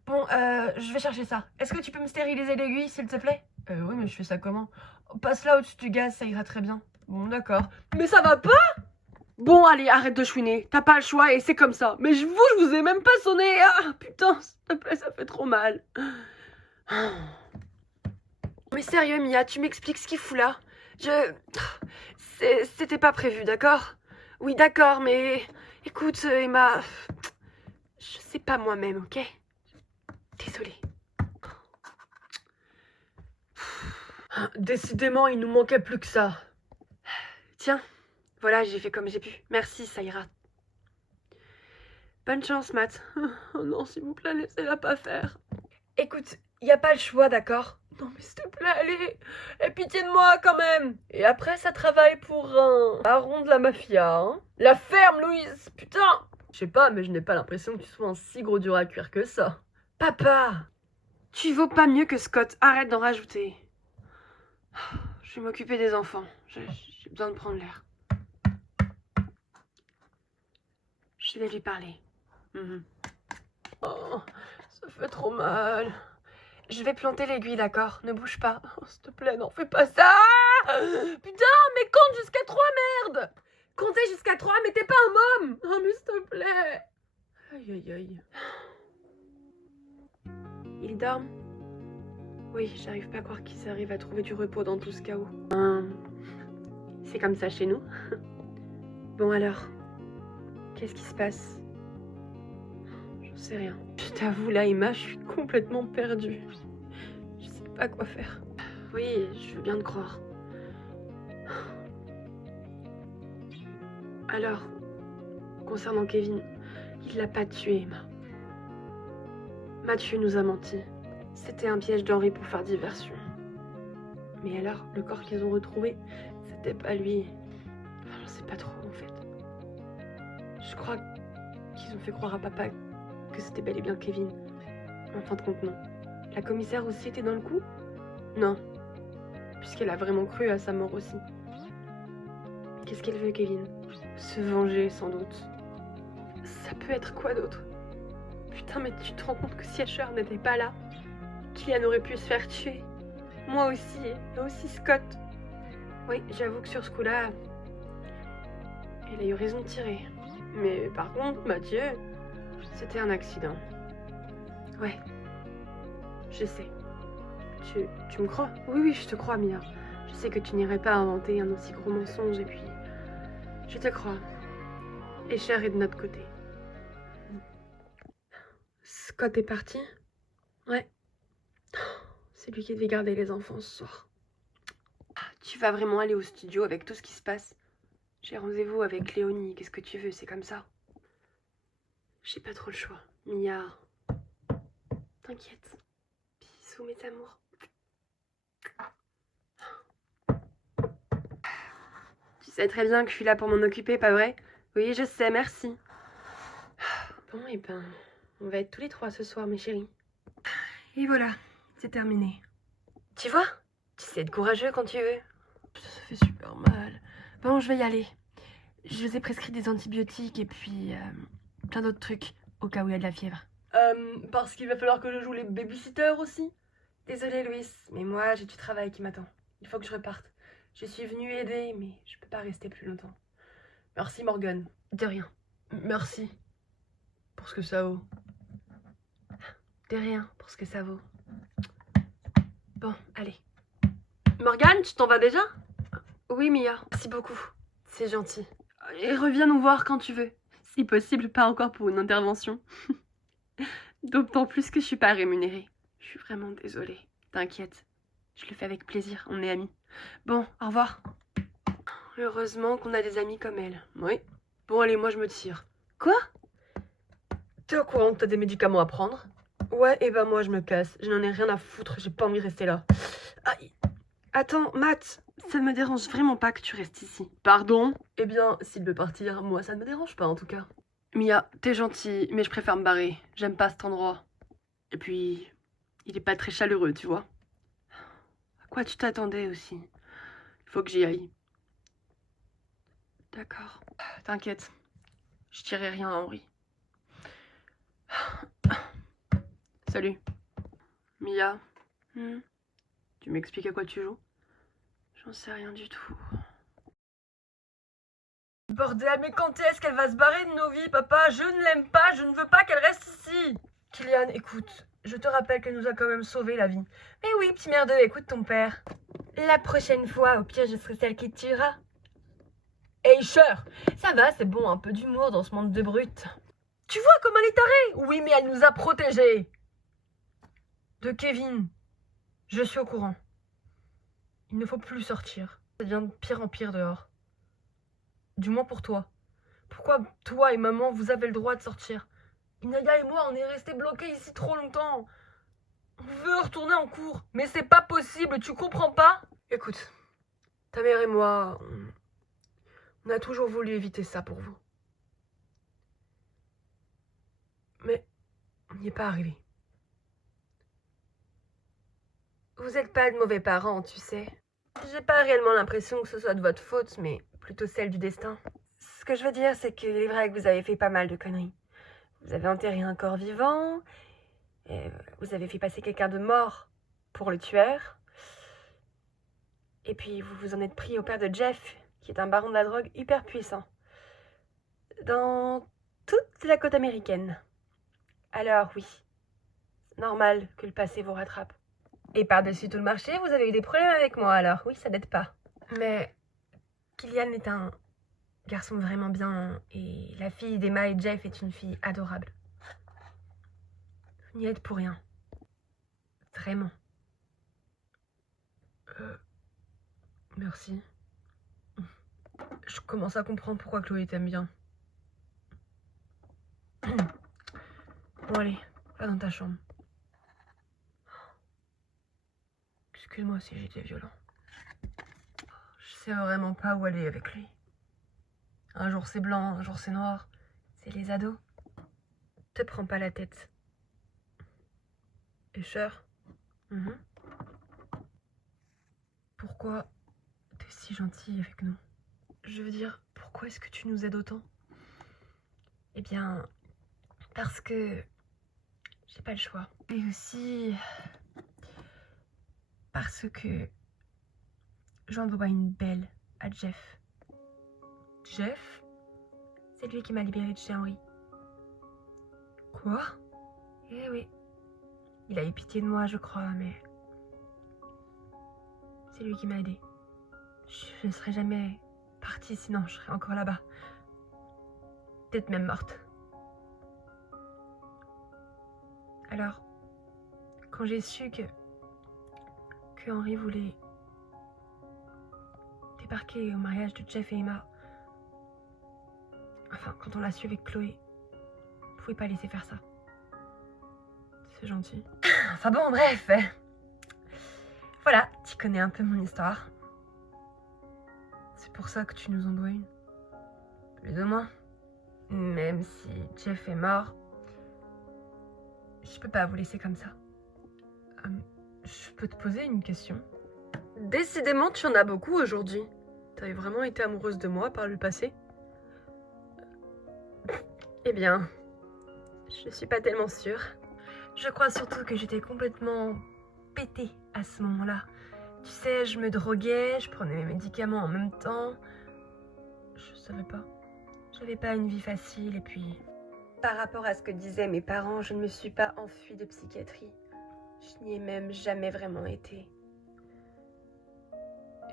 Bon, je vais chercher ça. Est-ce que tu peux me stériliser l'aiguille, s'il te plaît? Oui, mais je fais ça comment? Passe-la au-dessus du gaz, ça ira très bien. Bon, d'accord. Mais ça va pas? Bon, allez, arrête de chouiner. T'as pas le choix et c'est comme ça. Mais je vous ai même pas sonné. Ah, putain, s'il te plaît, ça fait trop mal. Mais sérieux, Mia, tu m'expliques ce qu'il fout là? C'était pas prévu, d'accord? Oui, d'accord, mais... Écoute, Emma... Je sais pas moi-même, ok? Désolée. Décidément, il nous manquait plus que ça. Tiens, voilà, j'ai fait comme j'ai pu. Merci, ça ira. Bonne chance, Matt. Oh non, s'il vous plaît, laissez-la pas faire. Écoute, y a pas le choix, d'accord? Non, mais s'il te plaît, allez. Aie pitié de moi, quand même. Et après, ça travaille pour un baron de la mafia, hein? La ferme, Louise, putain. Je sais pas, mais je n'ai pas l'impression que tu sois un si gros dur à cuire que ça. Papa! Tu vaux pas mieux que Scott, arrête d'en rajouter. Je vais m'occuper des enfants. J'ai besoin de prendre l'air. Je vais lui parler. Oh, ça fait trop mal. Je vais planter l'aiguille, d'accord? Ne bouge pas. Oh, s'il te plaît, n'en fais pas ça! Putain, mais compte jusqu'à 3, merde! Comptez jusqu'à 3, mais t'es pas un môme! Oh, mais s'il te plaît! Aïe, aïe, aïe. Ils dorment? Oui, j'arrive pas à croire qu'ils arrivent à trouver du repos dans tout ce chaos. C'est comme ça chez nous. Bon alors, qu'est-ce qui se passe? J'en sais rien. Je t'avoue, là, Emma, je suis complètement perdue. Je sais pas quoi faire. Oui, je veux bien te croire. Alors, concernant Kevin, il l'a pas tué, Emma. Mathieu nous a menti. C'était un piège d'Henri pour faire diversion. Mais alors, le corps qu'ils ont retrouvé, c'était pas lui. Enfin, je sais pas trop en fait. Je crois qu'ils ont fait croire à papa que c'était bel et bien Kevin. En fin de compte, non. La commissaire aussi était dans le coup? Non. Puisqu'elle a vraiment cru à sa mort aussi. Qu'est-ce qu'elle veut, Kevin? Se venger, sans doute. Ça peut être quoi d'autre? Putain, mais tu te rends compte que si Escher n'était pas là, Kylian aurait pu se faire tuer. Moi aussi, et aussi Scott. Oui, j'avoue que sur ce coup-là, elle a eu raison de tirer. Mais par contre, Mathieu, c'était un accident. Ouais, je sais. Tu me crois? Oui, oui, je te crois, Mia. Je sais que tu n'irais pas inventer un aussi gros mensonge et puis... Je te crois. Escher est de notre côté. Scott est parti? Ouais. C'est lui qui devait garder les enfants ce soir. Tu vas vraiment aller au studio avec tout ce qui se passe? J'ai rendez-vous avec Léonie, qu'est-ce que tu veux, c'est comme ça. J'ai pas trop le choix. Mia, t'inquiète. Bisous mes amours. Tu sais très bien que je suis là pour m'en occuper, pas vrai? Oui, je sais, merci. Bon, et ben, on va être tous les trois ce soir, mes chéris. Et voilà, c'est terminé. Tu vois? Tu sais être courageux quand tu veux. Ça fait super mal. Bon, je vais y aller. Je vous ai prescrit des antibiotiques et puis plein d'autres trucs au cas où il y a de la fièvre. Parce qu'il va falloir que je joue les babysitters aussi. Désolée, Louis, mais moi j'ai du travail qui m'attend. Il faut que je reparte. Je suis venue aider, mais je peux pas rester plus longtemps. Merci, Morgan. De rien. Merci. pour ce que ça vaut. T'es rien pour ce que ça vaut. Bon, allez. Morgane, tu t'en vas déjà? Oui, Mia, merci beaucoup. C'est gentil. Et reviens nous voir quand tu veux. Si possible, pas encore pour une intervention. D'autant plus que je suis pas rémunérée. Je suis vraiment désolée. T'inquiète. Je le fais avec plaisir, on est amis. Bon, au revoir. Heureusement qu'on a des amis comme elle. Oui. Bon, allez, moi je me tire. Quoi? T'es au courant que t'as des médicaments à prendre? Ouais, et ben moi je me casse. Je n'en ai rien à foutre, j'ai pas envie de rester là. Aïe. Attends, Matt, ça ne me dérange vraiment pas que tu restes ici. Pardon? Eh bien, s'il veut partir, moi ça ne me dérange pas en tout cas. Mia, t'es gentille, mais je préfère me barrer. J'aime pas cet endroit. Et puis, il est pas très chaleureux, tu vois. À quoi tu t'attendais aussi? Il faut que j'y aille. D'accord. T'inquiète. Je dirai rien à Henri. Salut. Mia. Tu m'expliques à quoi tu joues? J'en sais rien du tout. Bordel, mais quand est-ce qu'elle va se barrer de nos vies, papa? Je ne l'aime pas, je ne veux pas qu'elle reste ici. Kylian, écoute, je te rappelle qu'elle nous a quand même sauvé la vie. Mais oui, petit merdeux, écoute ton père. La prochaine fois, au pire, je serai celle qui te tuera. Hey, Cher, ça va, c'est bon, un peu d'humour dans ce monde de brutes. Tu vois comme elle est tarée? Oui, mais elle nous a protégés. De Kevin, je suis au courant. Il ne faut plus sortir. Ça devient de pire en pire dehors. Du moins pour toi. Pourquoi toi et maman, vous avez le droit de sortir? Inaya et moi, on est restés bloqués ici trop longtemps. On veut retourner en cours, mais c'est pas possible, tu comprends pas? Écoute, ta mère et moi, on a toujours voulu éviter ça pour vous. Mais on n'y est pas arrivé. Vous n'êtes pas de mauvais parents, tu sais. J'ai pas réellement l'impression que ce soit de votre faute, mais plutôt celle du destin. Ce que je veux dire, c'est qu'il est vrai que vous avez fait pas mal de conneries. Vous avez enterré un corps vivant, et vous avez fait passer quelqu'un de mort pour le tueur. Et puis vous vous en êtes pris au père de Jeff, qui est un baron de la drogue hyper puissant. Dans toute la côte américaine. Alors oui, c'est normal que le passé vous rattrape. Et par-dessus tout le marché, vous avez eu des problèmes avec moi, alors oui, ça n'aide pas. Mais Kylian est un garçon vraiment bien, et la fille d'Emma et Jeff est une fille adorable. Vous n'y êtes pour rien. Vraiment. Merci. Je commence à comprendre pourquoi Chloé t'aime bien. Bon allez, va dans ta chambre. Excuse-moi si j'étais violent. Je sais vraiment pas où aller avec lui. Un jour c'est blanc, un jour c'est noir. C'est les ados. Te prends pas la tête. Et Cher? Pourquoi t'es si gentille avec nous? Je veux dire, pourquoi est-ce que tu nous aides autant? Eh bien, parce que j'ai pas le choix. Et aussi parce que j'en dois une belle à Jeff. Jeff? C'est lui qui m'a libérée de chez Henri. Quoi? Eh oui. Il a eu pitié de moi, je crois, mais c'est lui qui m'a aidée. Je ne serais jamais partie, sinon je serais encore là-bas. Peut-être même morte. Alors, quand j'ai su que Henri voulait débarquer au mariage de Jeff et Emma, enfin, quand on l'a su avec Chloé, on ne pouvait pas laisser faire ça. C'est gentil. Enfin bon, bref. Voilà, tu connais un peu mon histoire. C'est pour ça que tu nous en dois une. Plus ou moins. Même si Jeff est mort, je peux pas vous laisser comme ça. Je peux te poser une question? Décidément, tu en as beaucoup aujourd'hui. T'avais vraiment été amoureuse de moi par le passé? Eh bien, je suis pas tellement sûre. Je crois surtout que j'étais complètement pétée à ce moment-là. Tu sais, je me droguais, je prenais mes médicaments en même temps. Je savais pas. J'avais pas une vie facile et puis par rapport à ce que disaient mes parents, je ne me suis pas enfuie de psychiatrie. Je n'y ai même jamais vraiment été.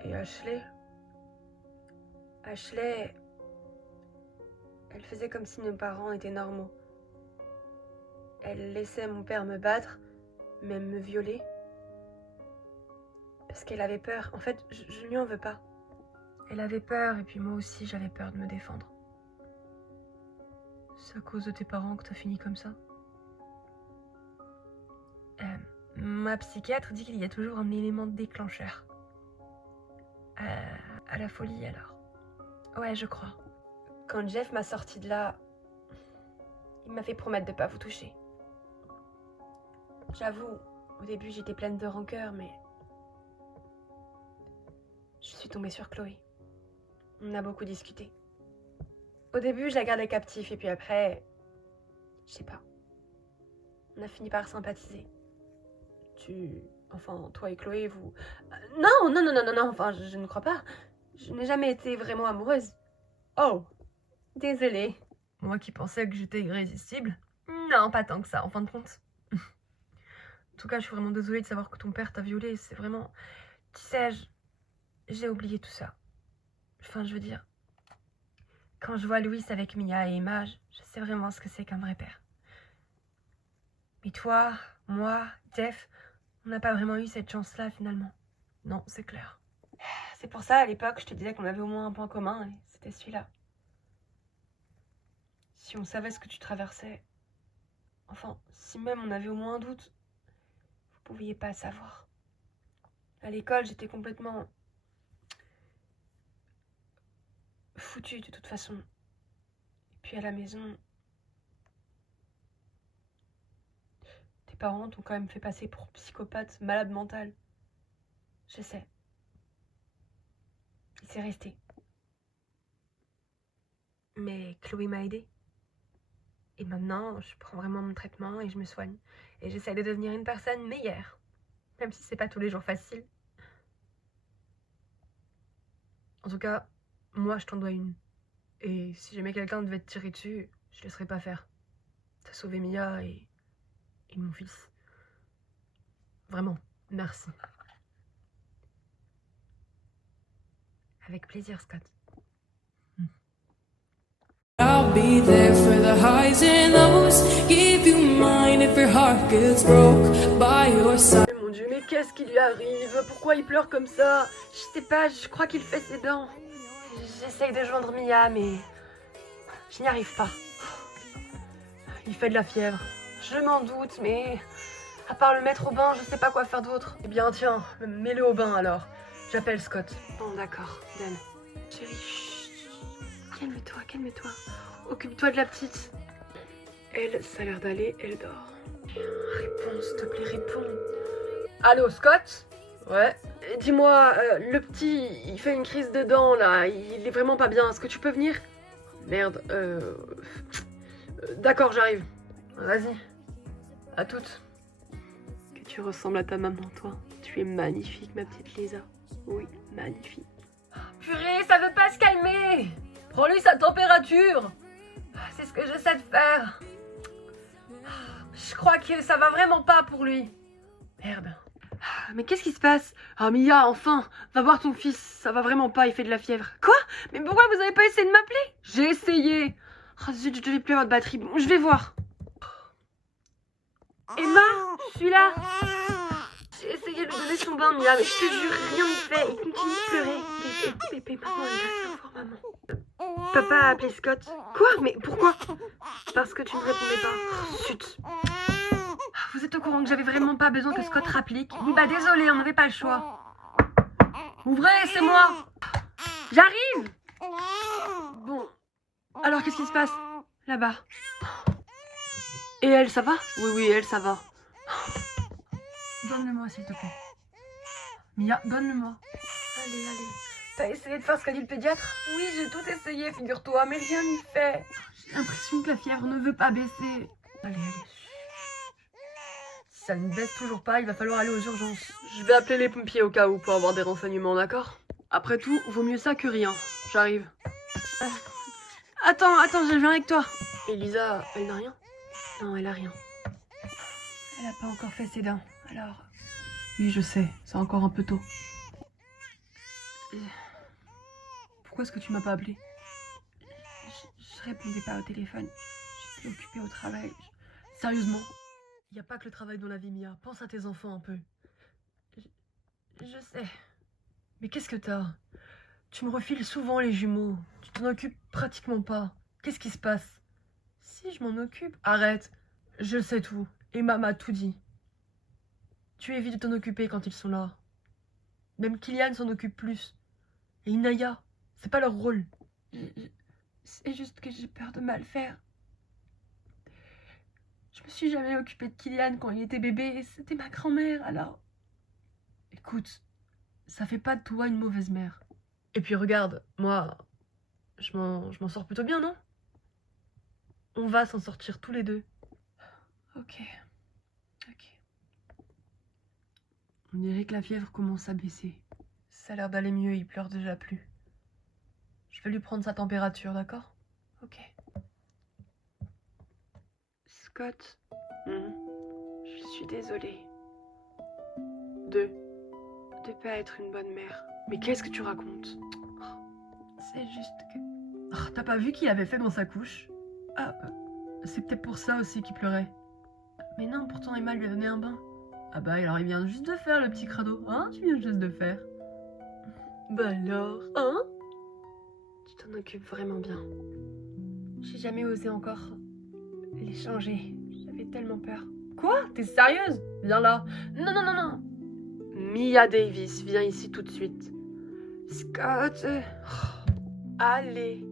Et Ashley, elle faisait comme si nos parents étaient normaux. Elle laissait mon père me battre, même me violer. Parce qu'elle avait peur. En fait, je lui en veux pas. Elle avait peur et puis moi aussi j'avais peur de me défendre. C'est à cause de tes parents que t'as fini comme ça? Ma psychiatre dit qu'il y a toujours un élément déclencheur. À la folie alors. Ouais, je crois. Quand Jeff m'a sorti de là, il m'a fait promettre de pas vous toucher. J'avoue, au début j'étais pleine de rancœur, mais je suis tombée sur Chloé. On a beaucoup discuté. Au début, je la gardais captive et puis après, je sais pas. On a fini par sympathiser. Toi et Chloé, vous... Non, enfin, je ne crois pas. Je n'ai jamais été vraiment amoureuse. Oh, désolée. Moi qui pensais que j'étais irrésistible. Non, pas tant que ça, en fin de compte. En tout cas, je suis vraiment désolée de savoir que ton père t'a violée. C'est vraiment... Tu sais, j'ai oublié tout ça. Enfin, je veux dire... Quand je vois Louis avec Mia et Emma, je sais vraiment ce que c'est qu'un vrai père. Mais toi, moi, Jeff, on n'a pas vraiment eu cette chance-là finalement. Non, c'est clair. C'est pour ça, à l'époque, je te disais qu'on avait au moins un point commun, et c'était celui-là. Si on savait ce que tu traversais, enfin, si même on avait au moins un doute, vous pouviez pas savoir. À l'école, j'étais complètement... foutue de toute façon. Et puis à la maison... Tes parents t'ont quand même fait passer pour psychopathe, malade mental. Je sais. Et c'est resté. Mais Chloé m'a aidée. Et maintenant, je prends vraiment mon traitement et je me soigne. Et j'essaie de devenir une personne meilleure. Même si c'est pas tous les jours facile. En tout cas, moi je t'en dois une. Et si jamais quelqu'un devait te tirer dessus, je laisserai pas faire. T'as sauvé Mia et mon fils. Vraiment, merci. Avec plaisir, Scott. I'll be there for the highs and lows. Give you mine if your heart gets broke by your side. Mon Dieu, mais qu'est-ce qui lui arrive? Pourquoi il pleure comme ça? Je sais pas, je crois qu'il fait ses dents. J'essaye de joindre Mia, mais je n'y arrive pas. Il fait de la fièvre. Je m'en doute, mais à part le mettre au bain, je sais pas quoi faire d'autre. Eh bien, tiens, mets-le au bain alors. J'appelle Scott. Bon, d'accord, Dan. Chérie, chut. Calme-toi, calme-toi. Occupe-toi de la petite. Elle, ça a l'air d'aller, elle dort. Réponds, s'il te plaît, réponds. Allô, Scott? Ouais. Dis-moi, le petit, il fait une crise de dents, là. Il est vraiment pas bien. Est-ce que tu peux venir? Merde, D'accord, j'arrive. Vas-y. À toutes. Que tu ressembles à ta maman, toi. Tu es magnifique, ma petite Lisa. Oui, magnifique. Purée, ça veut pas se calmer. Prends-lui sa température. C'est ce que j'essaie de faire. Je crois que ça va vraiment pas pour lui. Merde. Mais qu'est-ce qui se passe? Ah, Mia, enfin, va voir ton fils. Ça va vraiment pas, il fait de la fièvre. Quoi? Mais pourquoi vous avez pas essayé de m'appeler? J'ai essayé. Oh zut, je devais plus avoir de batterie. Bon, je vais voir. Emma, je suis là. J'ai essayé de lui donner son bain, Mia, mais je te jure, rien n'y fait. Il continue de pleurer. Pépé, maman, il va savoir, maman. Papa a appelé Scott. Quoi? Mais pourquoi? Parce que tu ne répondais pas. Oh, zut. Vous êtes au courant que j'avais vraiment pas besoin que Scott rapplique? Oui, bah désolé, on n'avait pas le choix. Ouvrez, c'est moi. J'arrive. Bon. Alors, qu'est-ce qui se passe? Là-bas. Et elle, ça va? Oui, elle, ça va. Donne-le-moi, s'il te plaît. Mia, donne-le-moi. Allez. T'as essayé de faire ce qu'a dit le pédiatre? Oui, j'ai tout essayé, figure-toi, mais rien n'y fait. J'ai l'impression que la fièvre ne veut pas baisser. Allez. Si ça ne baisse toujours pas, il va falloir aller aux urgences. Je vais appeler les pompiers au cas où pour avoir des renseignements, d'accord? Après tout, vaut mieux ça que rien. J'arrive. Attends, je viens avec toi. Et Lisa, elle n'a rien? Non, elle a rien. Elle a pas encore fait ses dents, alors... Oui, je sais, c'est encore un peu tôt. Pourquoi est-ce que tu m'as pas appelé? Je répondais pas au téléphone. J'étais occupée au travail. Sérieusement? Y a pas que le travail dans la vie, Mia. Pense à tes enfants un peu. Je sais. Mais qu'est-ce que t'as? Tu me refiles souvent les jumeaux. Tu t'en occupes pratiquement pas. Qu'est-ce qui se passe? Si, je m'en occupe. Arrête. Je sais tout. Emma m'a tout dit. Tu évites de t'en occuper quand ils sont là. Même Kylian s'en occupe plus. Et Inaya, c'est pas leur rôle. C'est juste que j'ai peur de mal faire. Je me suis jamais occupée de Kylian quand il était bébé et c'était ma grand-mère, alors... Écoute, ça fait pas de toi une mauvaise mère. Et puis regarde, moi, je m'en sors plutôt bien, non? On va s'en sortir tous les deux. Ok. On dirait que la fièvre commence à baisser. Ça a l'air d'aller mieux, il pleure déjà plus. Je vais lui prendre sa température, d'accord? Ok. Scott, je suis désolée. De pas être une bonne mère. Mais qu'est-ce que tu racontes? C'est juste que... T'as pas vu qu'il avait fait dans sa couche? Ah, c'est peut-être pour ça aussi qu'il pleurait. Mais non, pourtant Emma lui a donné un bain. Ah bah alors il vient juste de faire le petit crado, hein? Tu viens juste de faire. Bah alors, hein? Tu t'en occupes vraiment bien. J'ai jamais osé encore les changer. J'avais tellement peur. Quoi? T'es sérieuse? Viens là. Non. Mia Davis, viens ici tout de suite. Scott. Allez,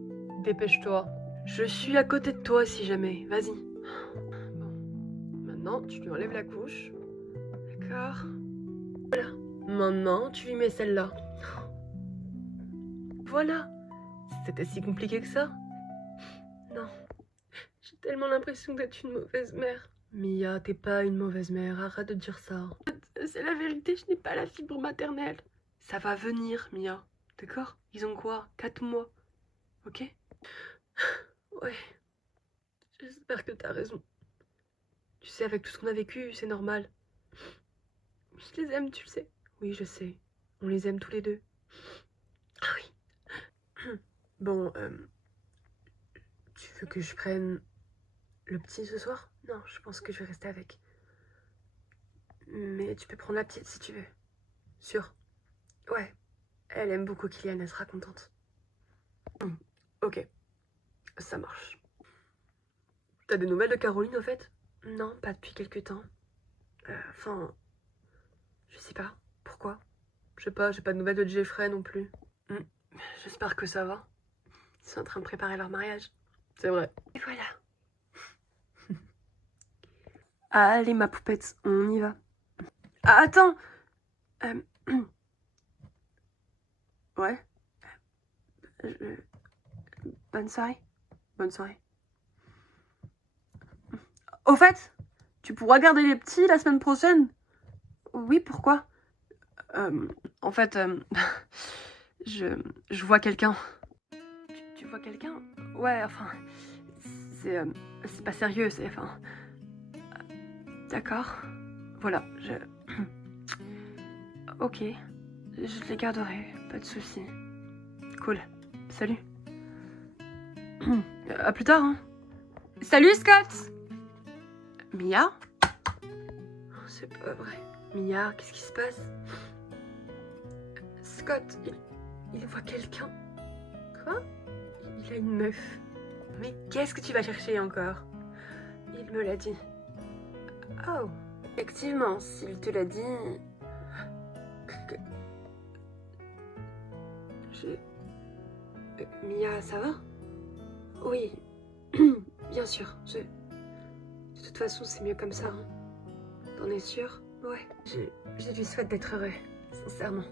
dépêche-toi. Je suis à côté de toi si jamais. Vas-y. Bon. Maintenant, tu lui enlèves la couche. D'accord. Voilà. Maintenant, tu lui mets celle-là. Voilà. C'était si compliqué que ça? Non. J'ai tellement l'impression d'être une mauvaise mère. Mia, t'es pas une mauvaise mère. Arrête de dire ça. C'est la vérité, je n'ai pas la fibre maternelle. Ça va venir, Mia. D'accord? Ils ont quoi? 4 mois. Ok? Ouais. J'espère que t'as raison. Tu sais, avec tout ce qu'on a vécu, c'est normal. Je les aime, tu le sais. Oui, je sais. On les aime tous les deux. Ah oui. Bon, tu veux que je prenne le petit ce soir? Non, je pense que je vais rester avec. Mais tu peux prendre la petite si tu veux. Sûr? Ouais. Elle aime beaucoup Kylian, elle sera contente. Ok. Ça marche. T'as des nouvelles de Caroline au fait? Non, pas depuis quelques temps. Enfin... je sais pas. Pourquoi? Je sais pas, j'ai pas de nouvelles de Jeffrey non plus. J'espère que ça va. Ils sont en train de préparer leur mariage. C'est vrai. Et voilà. Allez ma poupette, on y va. Ah, attends. Ouais. Bonne soirée. Bonne soirée. Au fait, tu pourras garder les petits la semaine prochaine? Oui, pourquoi? En fait, je vois quelqu'un. Tu vois quelqu'un? Ouais, enfin, c'est pas sérieux, c'est, enfin... D'accord. Voilà, Ok, je les garderai, pas de soucis. Cool, salut. À plus tard, hein. Salut, Scott! Mia? C'est pas vrai. Mia, qu'est-ce qui se passe? Scott, il voit quelqu'un. Quoi? Il a une meuf. Mais qu'est-ce que tu vas chercher encore? Il me l'a dit. Oh, effectivement, s'il te l'a dit... Mia, ça va? Oui, bien sûr. De toute façon, c'est mieux comme ça. Hein. T'en es sûre? Ouais. Je lui souhaite d'être heureux, sincèrement.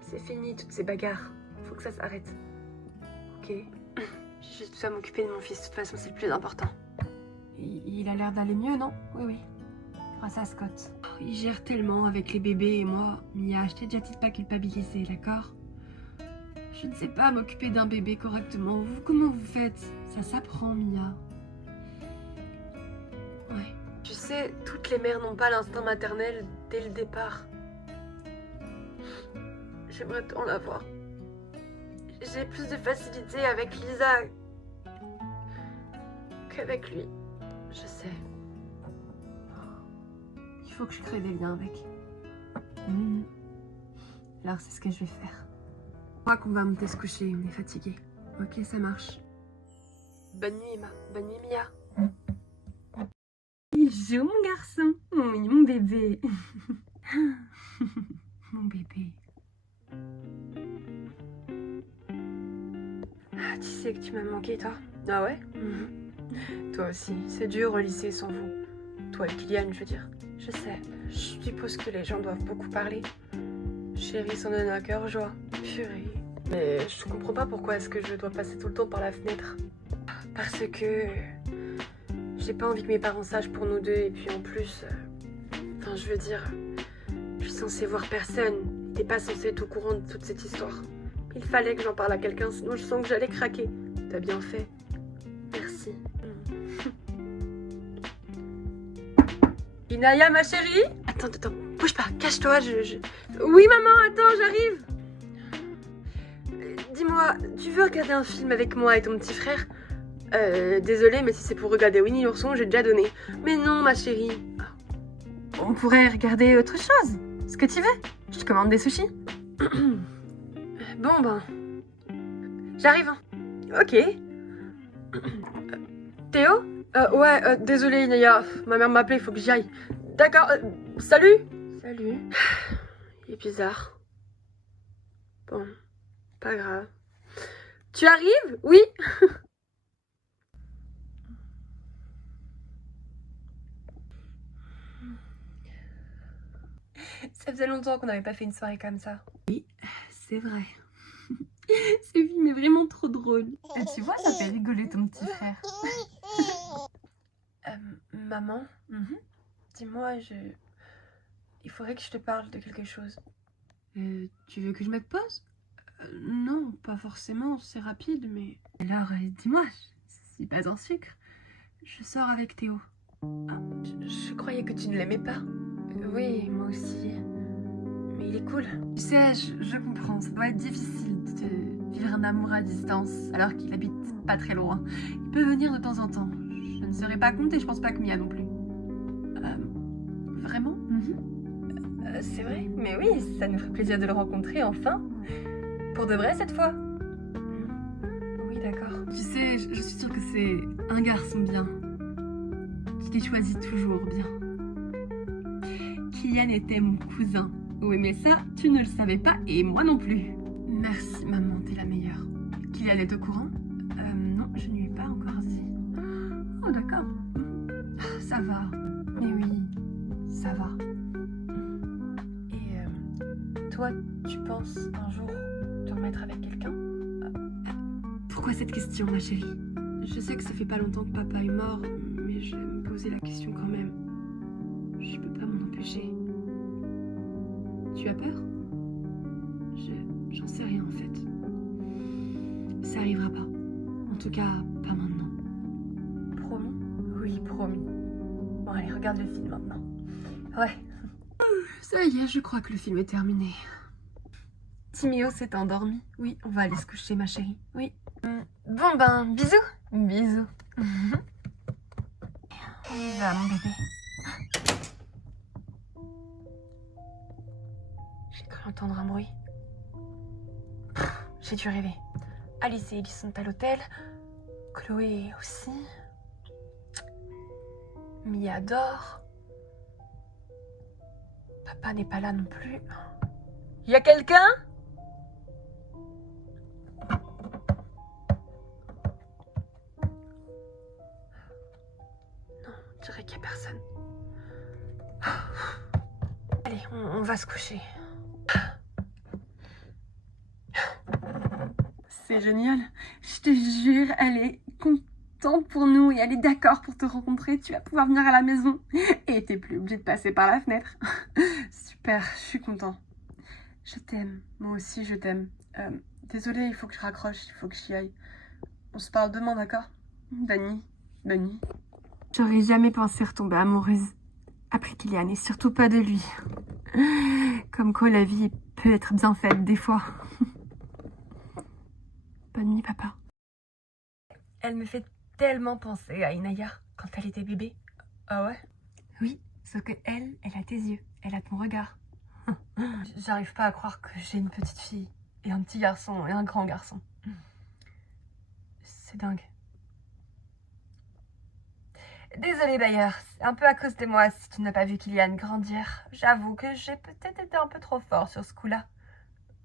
C'est fini, toutes ces bagarres. Faut que ça s'arrête. Ok. J'ai juste à m'occuper de mon fils, de toute façon, c'est le plus important. Il a l'air d'aller mieux, non? Oui. Grâce à Scott. Oh, il gère tellement avec les bébés et moi. Mia, je t'ai déjà dit de pas culpabiliser, d'accord? Je ne sais pas m'occuper d'un bébé correctement. Vous, comment vous faites? Ça s'apprend, Mia. sais, toutes les mères n'ont pas l'instinct maternel dès le départ. J'aimerais tant l'avoir. J'ai plus de facilité avec Lisa qu'avec lui. Je sais. Il faut que je crée des liens avec. Alors c'est ce que je vais faire. Je crois qu'on va monter se coucher, on est fatigué. Ok, ça marche. Bonne nuit Emma, bonne nuit Mia. Il est chaud mon garçon. Oh, mon bébé. Mon bébé. Ah, tu sais que tu m'as manqué toi. Ah ouais? Toi aussi, c'est dur au lycée sans vous. Toi et Kylian, je veux dire. Je sais, je suppose que les gens doivent beaucoup parler. Chérie s'en donne à cœur joie. Purée. Mais je comprends pas pourquoi est-ce que je dois passer tout le temps par la fenêtre. Parce que j'ai pas envie que mes parents sachent pour nous deux et puis en plus, enfin je veux dire, je suis censée voir personne. T'es pas censée être au courant de toute cette histoire. Il fallait que j'en parle à quelqu'un, sinon je sens que j'allais craquer. T'as bien fait. Merci. Inaya, ma chérie? Attends, bouge pas, cache-toi, Oui, maman, attends, j'arrive. Dis-moi, tu veux regarder un film avec moi et ton petit frère? Désolée, mais si c'est pour regarder Winnie l'ourson, j'ai déjà donné. Mais non, ma chérie. On pourrait regarder autre chose. Ce que tu veux. Je te commande des sushis. Bon, ben... J'arrive. Hein. Ok. Théo? Ouais, désolée, Inaya. Ma mère m'a appelé, il faut que j'y aille. D'accord, salut. Salut. Il est bizarre. Bon, pas grave. Tu arrives? Oui. Ça faisait longtemps qu'on n'avait pas fait une soirée comme ça. Oui, c'est vrai. Ce film est vraiment trop drôle. Et tu vois, ça fait rigoler ton petit frère. Maman, dis-moi, il faudrait que je te parle de quelque chose. Tu veux que je mette pause? Non, pas forcément, c'est rapide, mais... Alors, dis-moi, je suis pas en sucre. Je sors avec Théo. Ah, je croyais que tu ne l'aimais pas. Oui, moi aussi. Mais il est cool. Tu sais, je comprends, ça doit être difficile de vivre un amour à distance alors qu'il habite pas très loin. Il peut venir de temps en temps. Je ne serais pas compte et je pense pas que Mia non plus. Vraiment? C'est vrai? Mais oui, ça nous ferait plaisir de le rencontrer enfin. Pour de vrai cette fois? Oui, d'accord. Tu sais, je suis sûre que c'est un garçon bien. Qui t'ai choisi toujours bien. Kylian était mon cousin. Oui, mais ça, tu ne le savais pas et moi non plus. Merci, maman, t'es la meilleure. Kylian est au courant? Non, je ne lui ai pas encore dit. Oh, d'accord. Ça va. Mais oui, ça va. Et toi, tu penses un jour te remettre avec quelqu'un? Pourquoi cette question, ma chérie? Je sais que ça fait pas longtemps que papa est mort, mais je vais me poser la question quand même. Je peux pas m'en empêcher. Tu as peur? J'en sais rien en fait. Ça arrivera pas. En tout cas, pas maintenant. Promis? Oui, promis. Bon allez, regarde le film maintenant. Ouais. Ça y est, je crois que le film est terminé. Timéo s'est endormi. Oui, on va aller se coucher, ma chérie. Oui. Bon ben, bisous. Bisous. Il va, mon bébé. J'ai cru entendre un bruit. J'ai dû rêver. Alice et Ellie sont à l'hôtel. Chloé aussi. Mia dort. Papa n'est pas là non plus. Y a quelqu'un? Non, on dirait qu'il n'y a personne. Allez, on va se coucher. C'est génial. Je te jure, elle est contente pour nous et elle est d'accord pour te rencontrer. Tu vas pouvoir venir à la maison et t'es plus obligée de passer par la fenêtre. Super, je suis content. Je t'aime. Moi aussi, je t'aime. Désolée, il faut que je raccroche, il faut que j'y aille. On se parle demain, d'accord? Bonne nuit. Bonne nuit. J'aurais jamais pensé retomber amoureuse après Kylian et surtout pas de lui. Comme quoi la vie peut être bien faite des fois. Bonne nuit, papa. Elle me fait tellement penser à Inaya quand elle était bébé. Ah ouais? Oui, sauf que elle a tes yeux, elle a ton regard. J'arrive pas à croire que j'ai une petite fille et un petit garçon et un grand garçon. C'est dingue. Désolée d'ailleurs, c'est un peu à cause de moi si tu n'as pas vu Kylian grandir. J'avoue que j'ai peut-être été un peu trop fort sur ce coup-là.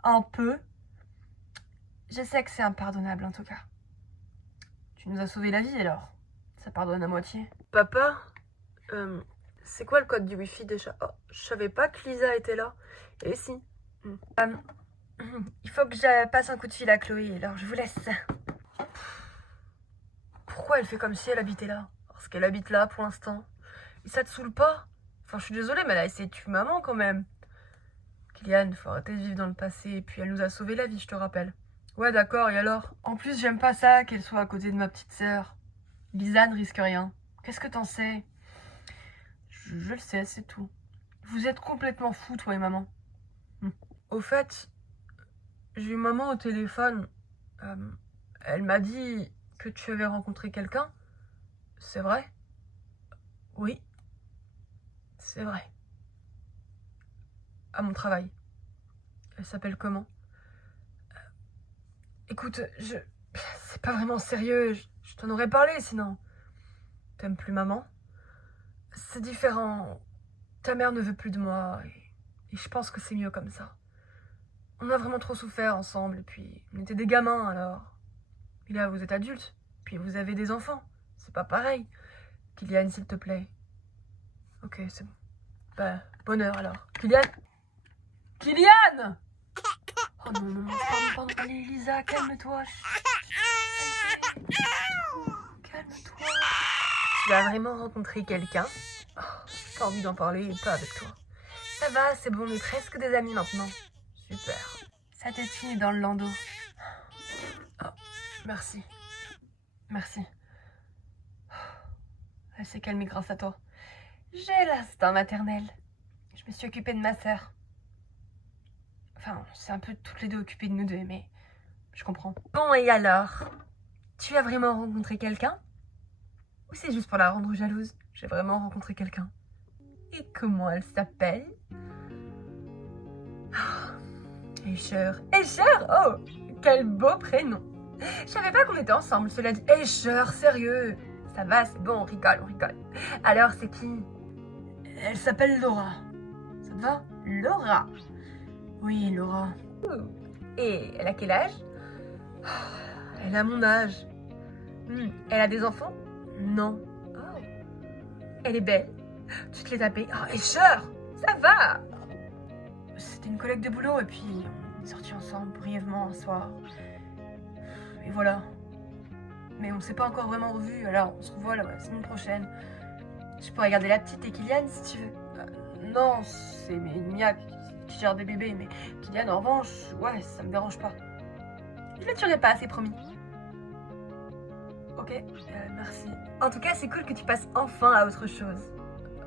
Un peu. Je sais que c'est impardonnable en tout cas. Tu nous as sauvé la vie alors. Ça pardonne à moitié. Papa, c'est quoi le code du Wi-Fi déjà? Oh, je savais pas que Lisa était là. Et si. Il faut que je passe un coup de fil à Chloé, alors je vous laisse. Pourquoi elle fait comme si elle habitait là? Parce qu'elle habite là pour l'instant. Et ça te saoule pas? Enfin, je suis désolée, mais elle a essayé de tuer maman quand même. Kylian, faut arrêter de vivre dans le passé. Et puis elle nous a sauvé la vie, je te rappelle. Ouais, d'accord, et alors? En plus, j'aime pas ça qu'elle soit à côté de ma petite sœur. Lisa ne risque rien. Qu'est-ce que t'en sais? Je le sais, c'est tout. Vous êtes complètement fous, toi et maman. Au fait, j'ai eu maman au téléphone. Elle m'a dit que tu avais rencontré quelqu'un. C'est vrai? Oui. C'est vrai. À mon travail. Elle s'appelle comment? Écoute, c'est pas vraiment sérieux. Je t'en aurais parlé sinon. T'aimes plus maman? C'est différent. Ta mère ne veut plus de moi. Et je pense que c'est mieux comme ça. On a vraiment trop souffert ensemble. Et puis, on était des gamins alors. Et là, vous êtes adultes. Puis vous avez des enfants. C'est pas pareil. Kylian, s'il te plaît. Ok, c'est bon. Bah, bonheur alors. Kylian? Kylian! Oh non, non, non, pardon. Allez, Lisa, calme-toi. Calme-toi. Tu as vraiment rencontré quelqu'un? Oh, j'ai pas envie d'en parler, pas avec toi. Ça va, c'est bon, on est presque des amis maintenant. Super. Ça t'étire dans le landau. Oh, merci. Merci. Elle s'est calmée grâce à toi. J'ai l'instinct maternel. Je me suis occupée de ma sœur. Enfin, c'est un peu toutes les deux occupées de nous deux, mais je comprends. Bon, et alors? Tu as vraiment rencontré quelqu'un? Ou c'est juste pour la rendre jalouse? J'ai vraiment rencontré quelqu'un. Et comment elle s'appelle? Escher. Escher? Oh, quel beau prénom. Je savais pas qu'on était ensemble, cela dit. Escher, sérieux? Ça va, c'est bon, on rigole. Alors, c'est qui? Elle s'appelle Laura. Ça te va? Laura. Oui, Laura. Et elle a quel âge? Elle a mon âge. Elle a des enfants? Non. Oh. Elle est belle. Tu te l'es tapée? Oh, Escher, ça va. C'était une collègue de boulot et puis on est sortis ensemble brièvement un soir. Et voilà. Mais on s'est pas encore vraiment revus, alors on se revoit la semaine prochaine. Je pourrais garder la petite et Kylian si tu veux. Non, c'est Mia qui gère des bébés, mais Kylian en revanche, ouais, ça me dérange pas. Je le tuerai pas, c'est promis. Ok, merci. En tout cas, c'est cool que tu passes enfin à autre chose.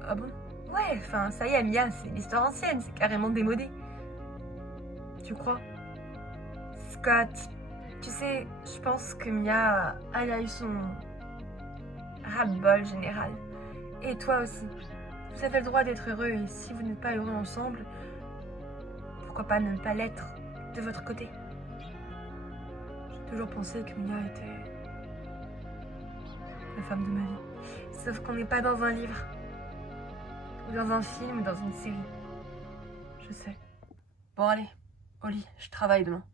Ah bon? Ouais, enfin, ça y est, Mia, c'est l'histoire ancienne, c'est carrément démodé. Tu crois? Scott, tu sais, je pense que Mia, elle a eu son ras-le-bol général. Et toi aussi. Vous avez le droit d'être heureux, et si vous n'êtes pas heureux ensemble, pourquoi pas ne pas l'être de votre côté? J'ai toujours pensé que Mia était la femme de ma vie. Sauf qu'on n'est pas dans un livre, ou dans un film, ou dans une série. Je sais. Bon allez, au lit, je travaille demain.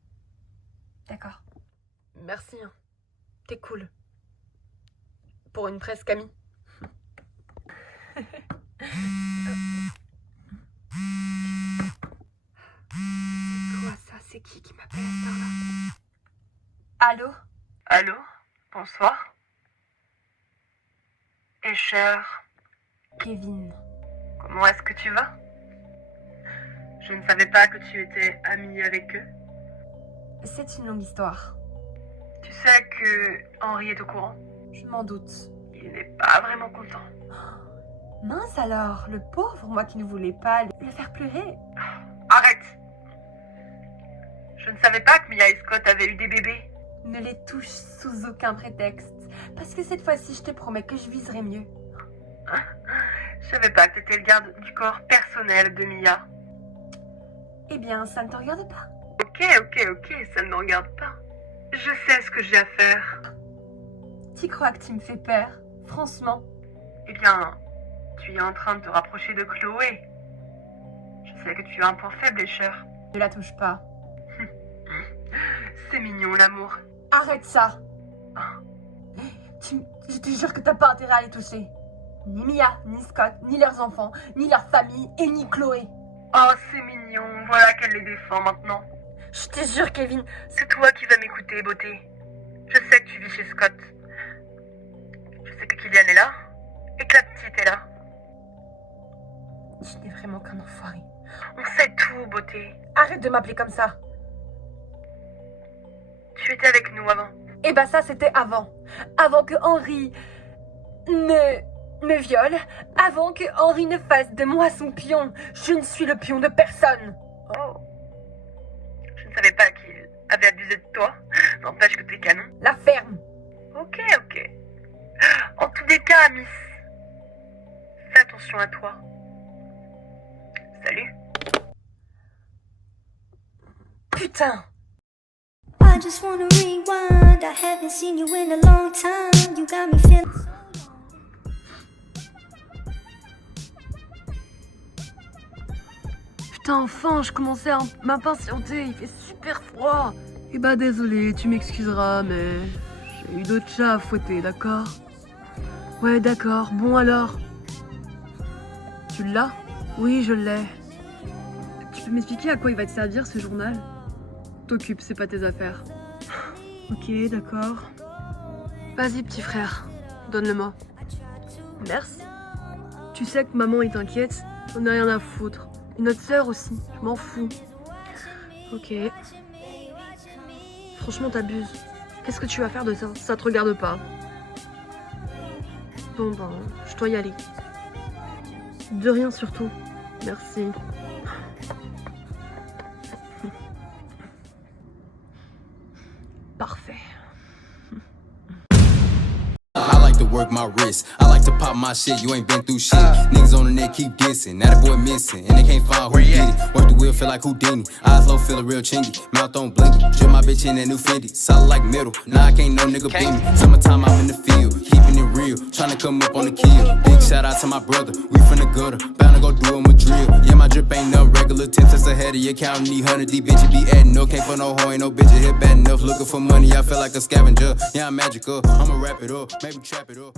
D'accord. Merci, hein. T'es cool. Pour une presque amie. C'est quoi ça? C'est qui m'appelle par là? Allô? Allô? Bonsoir. Escher. Kevin. Comment est-ce que tu vas? Je ne savais pas que tu étais amie avec eux. C'est une longue histoire. Tu sais que Henri est au courant? Je m'en doute. Il n'est pas vraiment content. Mince alors, le pauvre, moi qui ne voulais pas le faire pleurer. Arrête. Je ne savais pas que Mia et Scott avaient eu des bébés. Ne les touche sous aucun prétexte, parce que cette fois-ci, je te promets que je viserai mieux. Je savais pas que t'étais le garde du corps personnel de Mia. Eh bien, ça ne te regarde pas. Ok, ça ne me regarde pas. Je sais ce que j'ai à faire. Tu crois que tu me fais peur, franchement? Eh bien, tu es en train de te rapprocher de Chloé. Je sais que tu as un point faible, Escher. Ne la touche pas. C'est mignon, l'amour. Arrête ça. Je te jure que t'as pas intérêt à les toucher. Ni Mia, ni Scott, ni leurs enfants, ni leur famille, et ni Chloé. Oh, c'est mignon. Voilà qu'elle les défend maintenant. Je te jure, Kevin. C'est toi qui vas m'écouter, beauté. Je sais que tu vis chez Scott. Je sais que Kylian est là. Et que la petite est là. Je n'ai vraiment qu'un enfoiré. On sait tout, beauté. Arrête de m'appeler comme ça. Tu étais avec nous avant. Eh ben ça, c'était avant. Avant que Henri me viole. Avant que Henri ne fasse de moi son pion. Je ne suis le pion de personne. Oh. Je ne savais pas qu'il avait abusé de toi. N'empêche que t'es canon. La ferme. Ok. En tous les cas, Miss, fais attention à toi. Salut. Putain. I just wanna rewind. I haven't seen you in a long time. You got me feeling so Putain, enfin, je commençais à m'impatienter. Il fait super froid. Eh bah, désolé, tu m'excuseras, mais j'ai eu d'autres chats à fouetter, d'accord? Ouais, d'accord. Bon alors. Tu l'as? Oui, je l'ai. Tu peux m'expliquer à quoi il va te servir ce journal? T'occupe, c'est pas tes affaires. Ok, d'accord. Vas-y, petit frère, donne-le-moi. Merci. Tu sais que maman est inquiète, on a rien à foutre. Et notre sœur aussi, je m'en fous. Ok. Franchement, t'abuses. Qu'est-ce que tu vas faire de ça? Ça te regarde pas. Bon, ben, je dois y aller. De rien surtout. Merci. Parfait. I like to work my wrist. I like to pop my shit. You ain't been through shit. Niggas on the net keep dissing. Now the boy missing. And they can't find who did it. Work the wheel, feel like Houdini. Eyes low, feel a real chingy. Mouth on blinky. Drip my bitch in that new Fendi. Solid like middle. Nah, I can't no nigga beat me. Summertime, I'm in the field. Keeping it real. Tryna come up on the kill. Big shout out to my brother. We from the gutter. Bound to go do him a drill. Yeah, my drip ain't nothing regular. 10 cents ahead of you. Counting these 100. These bitches be adding up. Can't for no hoe. Ain't no bitches here bad enough. Looking for money. I feel like a scavenger. Yeah, I'm magical. I'ma wrap it up. Maybe trap it up.